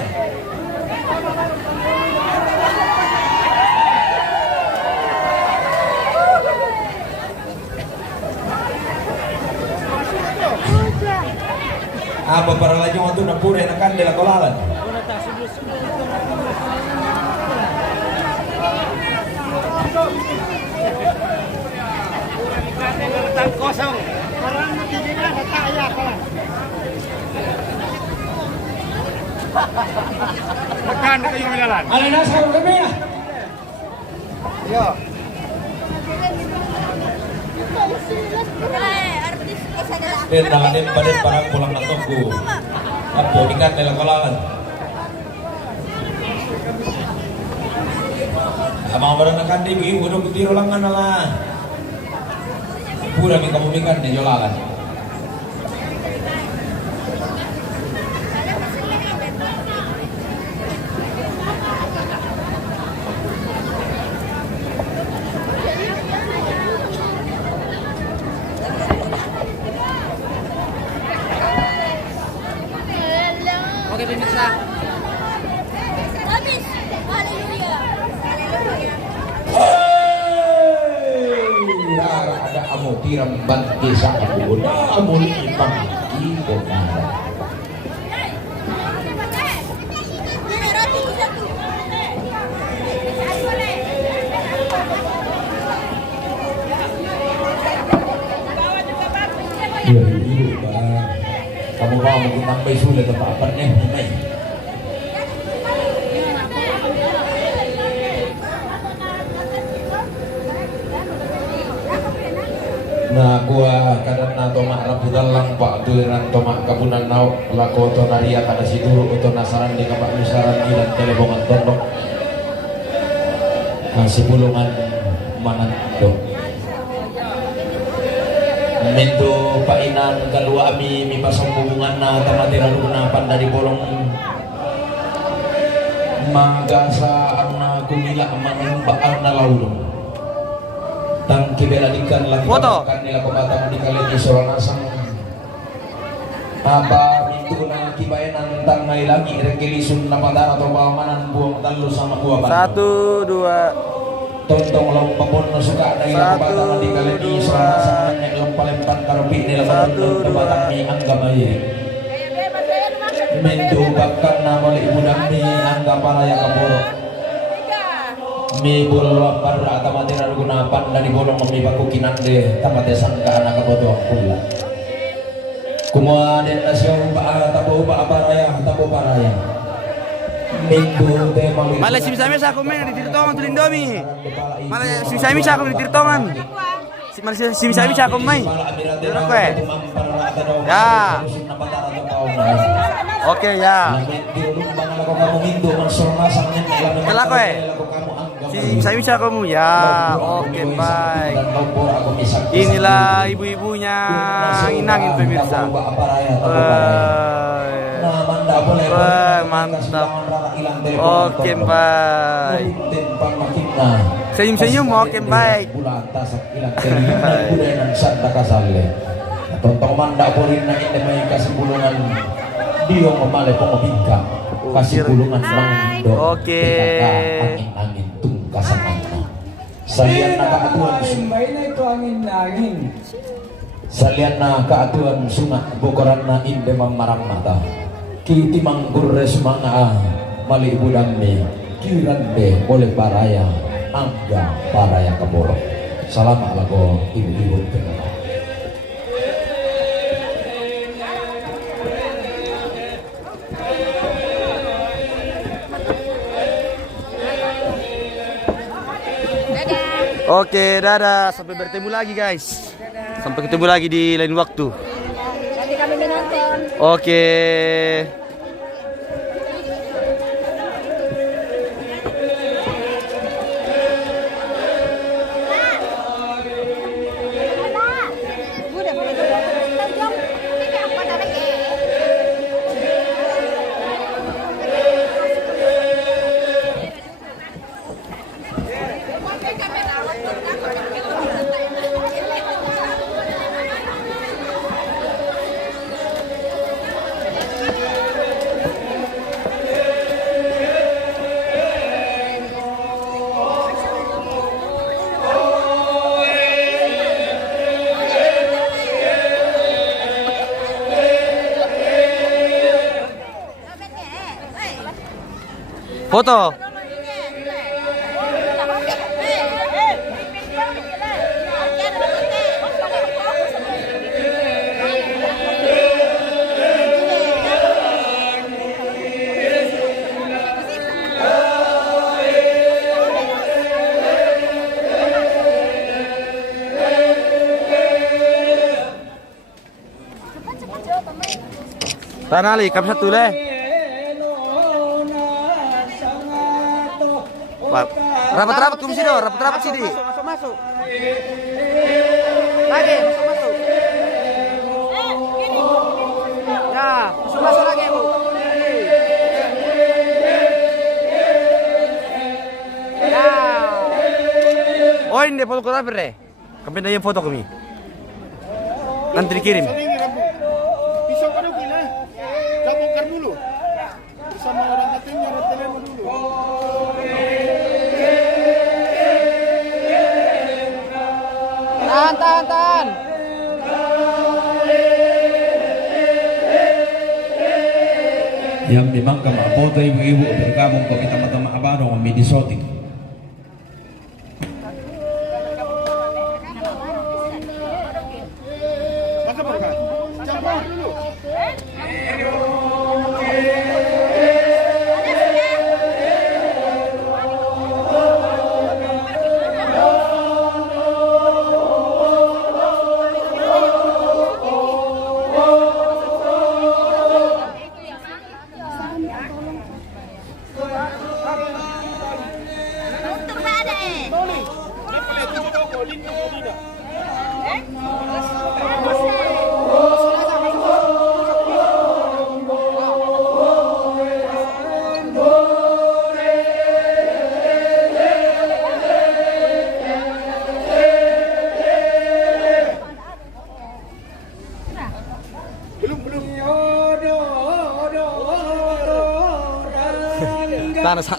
Apa para lagi waktu napure nakan dela kolalan. Kosong. Orang begini ada kaya kawan. Tekan kayu milalan. Ada nasa kami ya. Yo. Dan nalanin pada para pulang natungku. Apa dikat dalam kolalan. Abang barang nakan di ibu udah kutiro lang lah. Pura mi kamu mikan di jolalan. Oke pemirsa. Habis. Haleluya. Haleluya. Ada amu tiram banti sa abun amun ipang ibonara. Ini roti satu. Ya ibu bang, kamu mau tambah sulit apa nih nih? Nah gua kadang na tomak rabutan lang pak tuliran tomak kapunan nau lako tonaria kada siduru uto nasaran di kapak nusaran ilan telebongan tondok si bulungan manan do mento painan kalua mi pasang hubungan na tamatira lunapan dari bolong magasa anna kumila manumbaang na laulong tang kibelalikan lagi Foto. Kan nila kumatang di kalit di Soranasang apa minggu na kibayanan tang ngay lagi regelisun na padara atau pamanan buang talo sama buah batu 1, 2. tontong lompapon na suka na ila kumatang di kalit di Soranasang na lompalempan karupi nila matulog na batang ni ang gamay mendo bakkan na mali ibudang ni ang kapalaya kaporo mi bolong para tamate na gunapan dari bolong mamibaku kinande tamate sangka anak kaboto pula kumua den nasyong ba tabo paraya minggu te mali Malah simi-sami sa ako men di tirtongan tulin domi. Malah simi-sami sa ako di tirtongan. Malah simi-sami sa ako may. Duro ko eh. Ya. Oke ya. Kala ko eh. Simi-sami sa ako mo. Ya. Oke baik. Inilah ibu-ibunya inangin pemirsa. Wah, mantap. Oke baik. Senyum-senyum oke baik. Tontong manda porin na inde may kasibulungan diyo mamale pangobingka kasibulungan lang do. Oke. Angin tung kasangan. Salian na kaatuan salian na kaatuan sunat bukaran na inde mamarang mata. Kiti manggures mga mali budamne kirande oleh paraya angga paraya kaboro. Salamat lago ibu-ibu pengen. Dadah. Oke, dadah. Sampai bertemu lagi guys. Sampai ketemu lagi di lain waktu. Nanti kami menonton. Oke. Udah boleh jom. Ini apa namanya? Foto. Tanali, kap satu leh. Rapat-rapat ke sini, rapat-rapat sini. Masuk. Lagi, masuk. Ya, masuk lagi, Bu. Ya. Oh ini fotografer deh. Kami nanya foto kami. Nanti dikirim. Saling rambut. Pisau pada bila. Kau bongkar dulu. Bersama orang katanya telepon dulu. Tahan. Yang memang kama foto ibu-ibu bergabung kami teman-teman abang kami di shooting. Maka berkat. Campur dulu.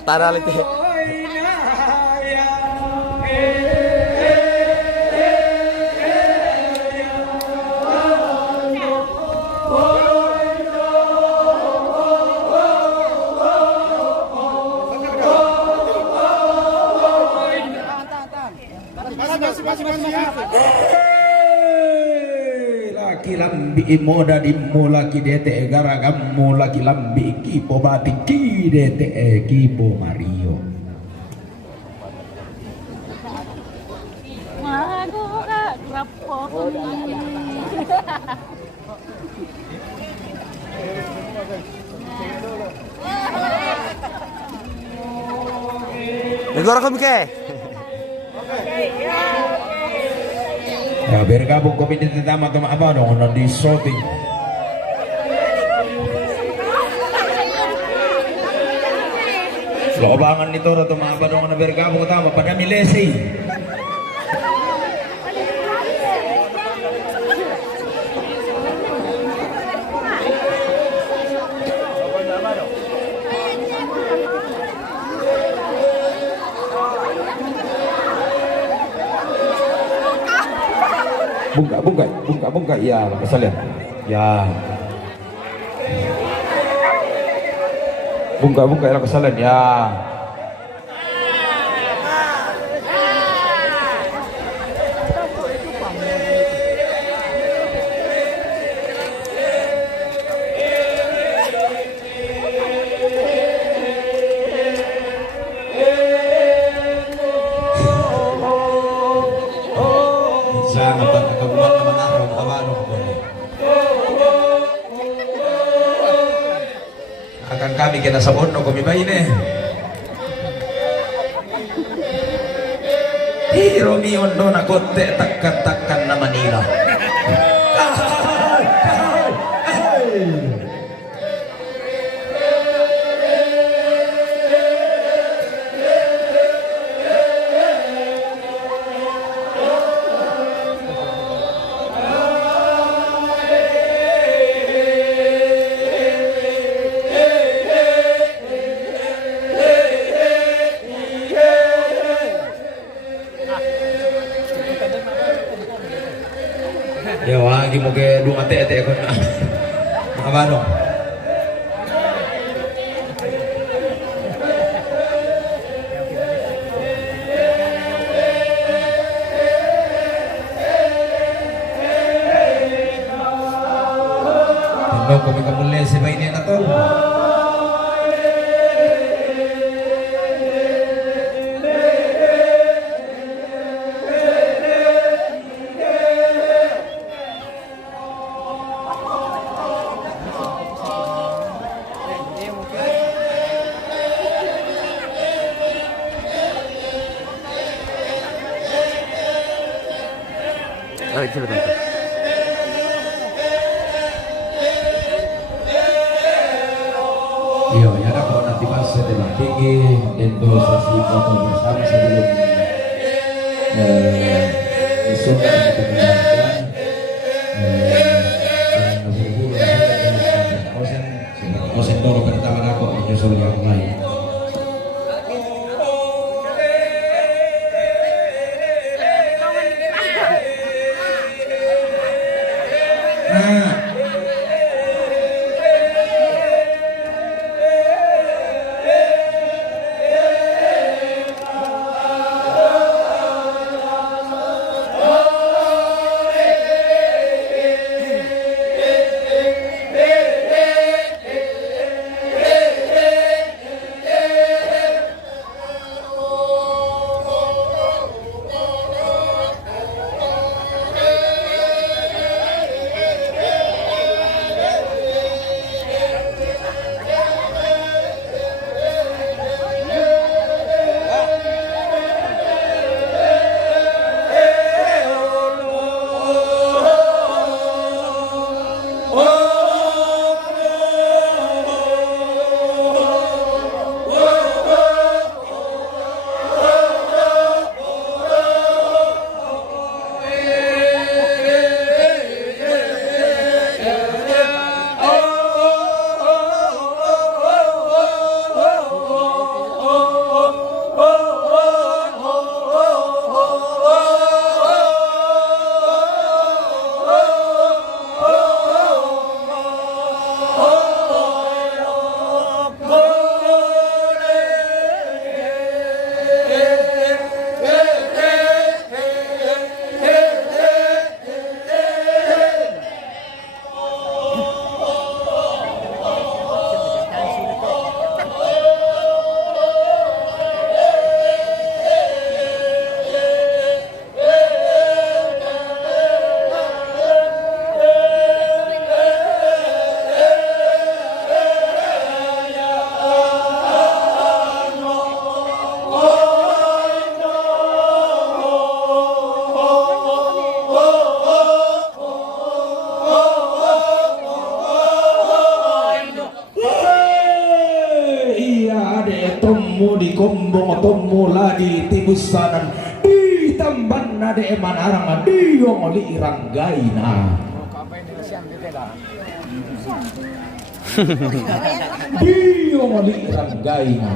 Tanah lite. Laki lambi moda dimmo laki dete garagammo laki lambi kipo bati ki dete kipo Mario. Waduh, rapor. Negara kami ke? Ya bergabung komite pertama teman apa dong di shooting. Lobangan itu teman apa dong bergabung utama pada milesi. Bungka ya kesal ya bungka ya kesalahan ya kami kena sabono kami bayi nih. Hiromi ondo na kote takkan na Manila. Ya wagi mo ke dua ate ko na. Abano. Tino ko kamulay si bayi na to. Coba tante. Iya, ya kalau nanti pas setelah tinggi untuk sesi foto bersama sebelum disunat untuk keluarga osen toro pertama aku menyusul yang lain. Tomu di kombong tomu lagi tibusanan di tamban nade manarang di yongoli iranggaina di yongoli iranggaina.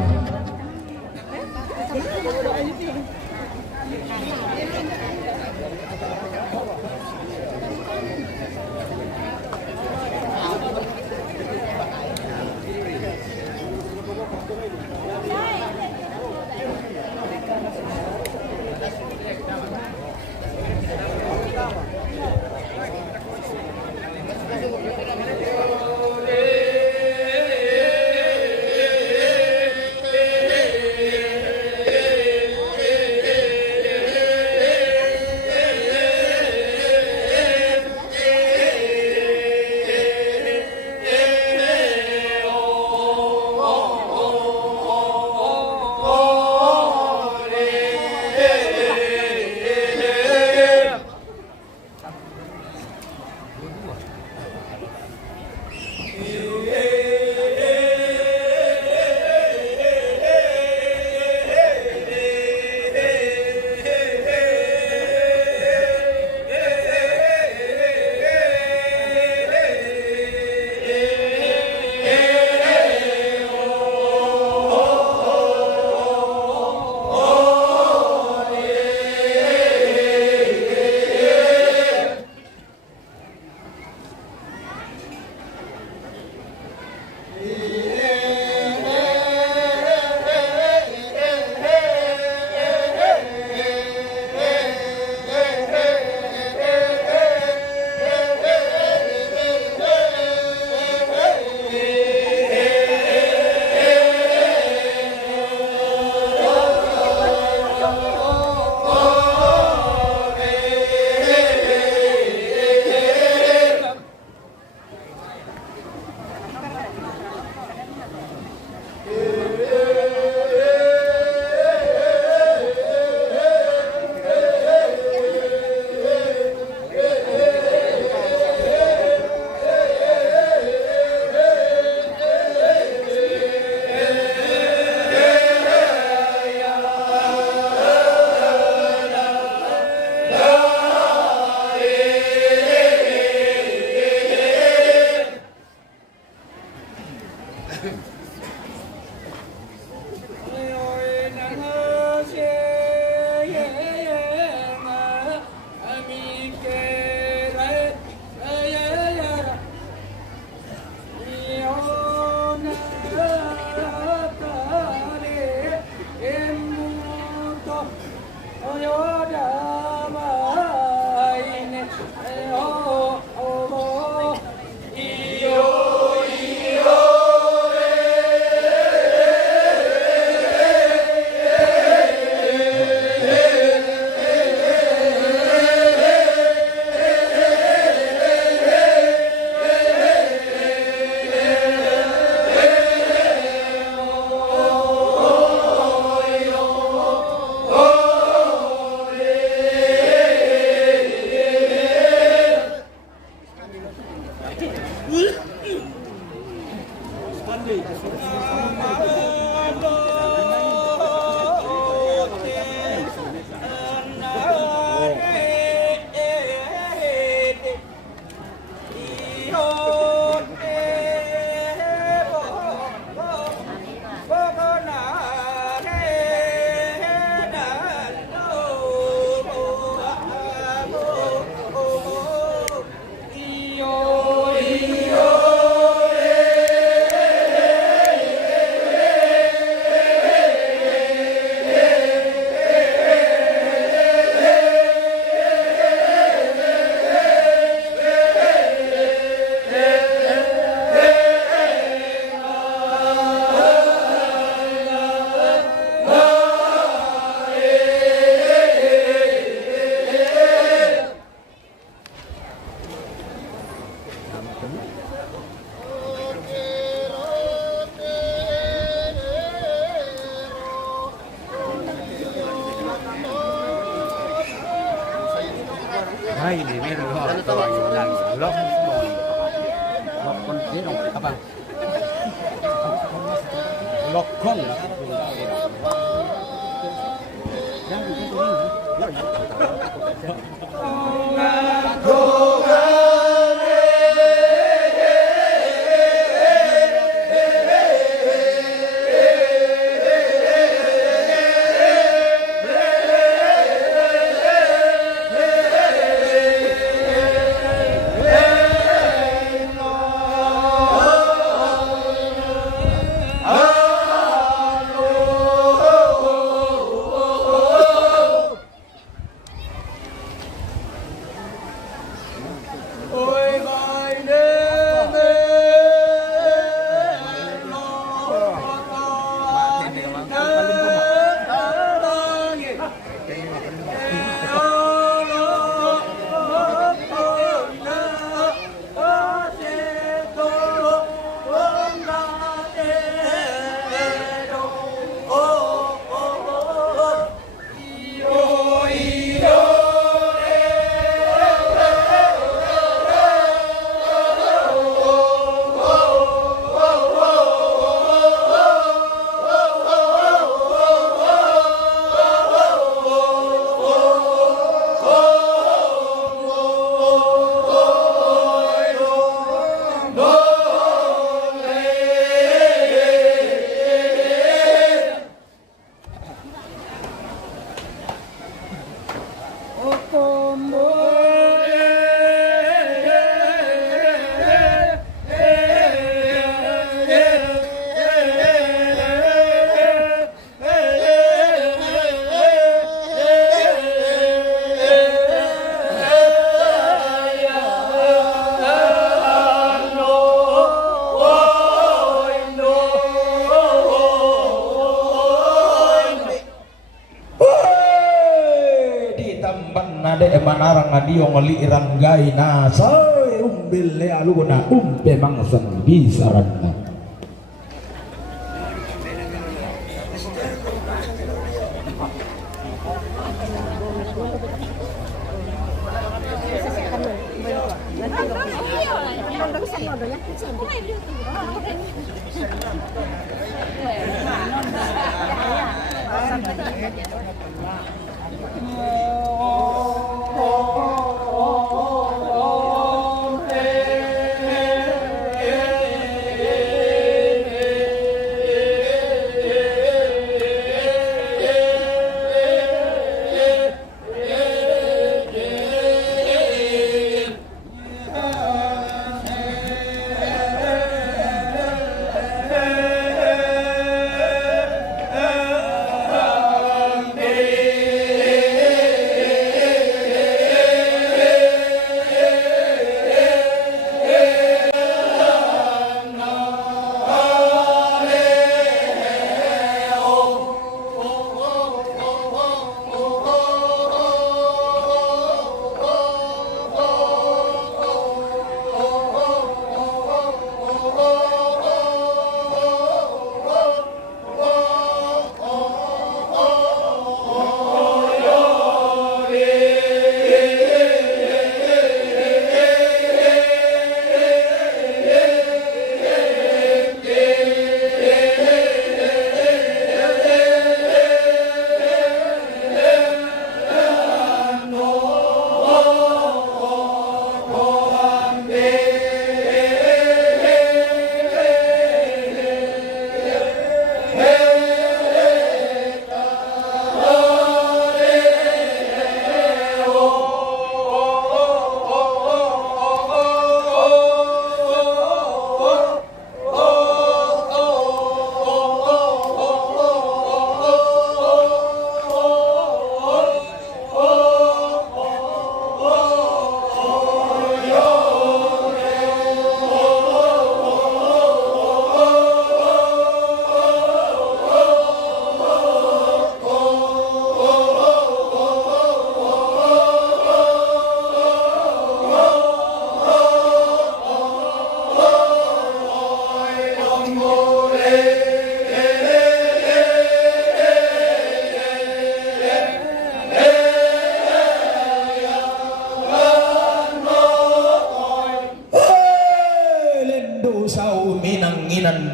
manarang ngadio ngeli iranggai nasai umbil le aluna umpe mangsan bisaranna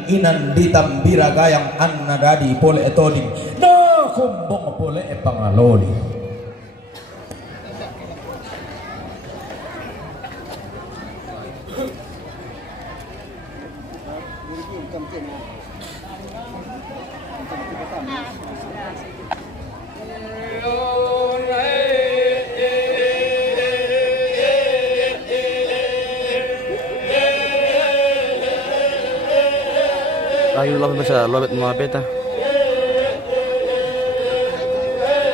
inan ditambira gayang anna dadi pole etodin na kumbong pole e pangaloli. Lagi lah pemirsa, lobet mga peta.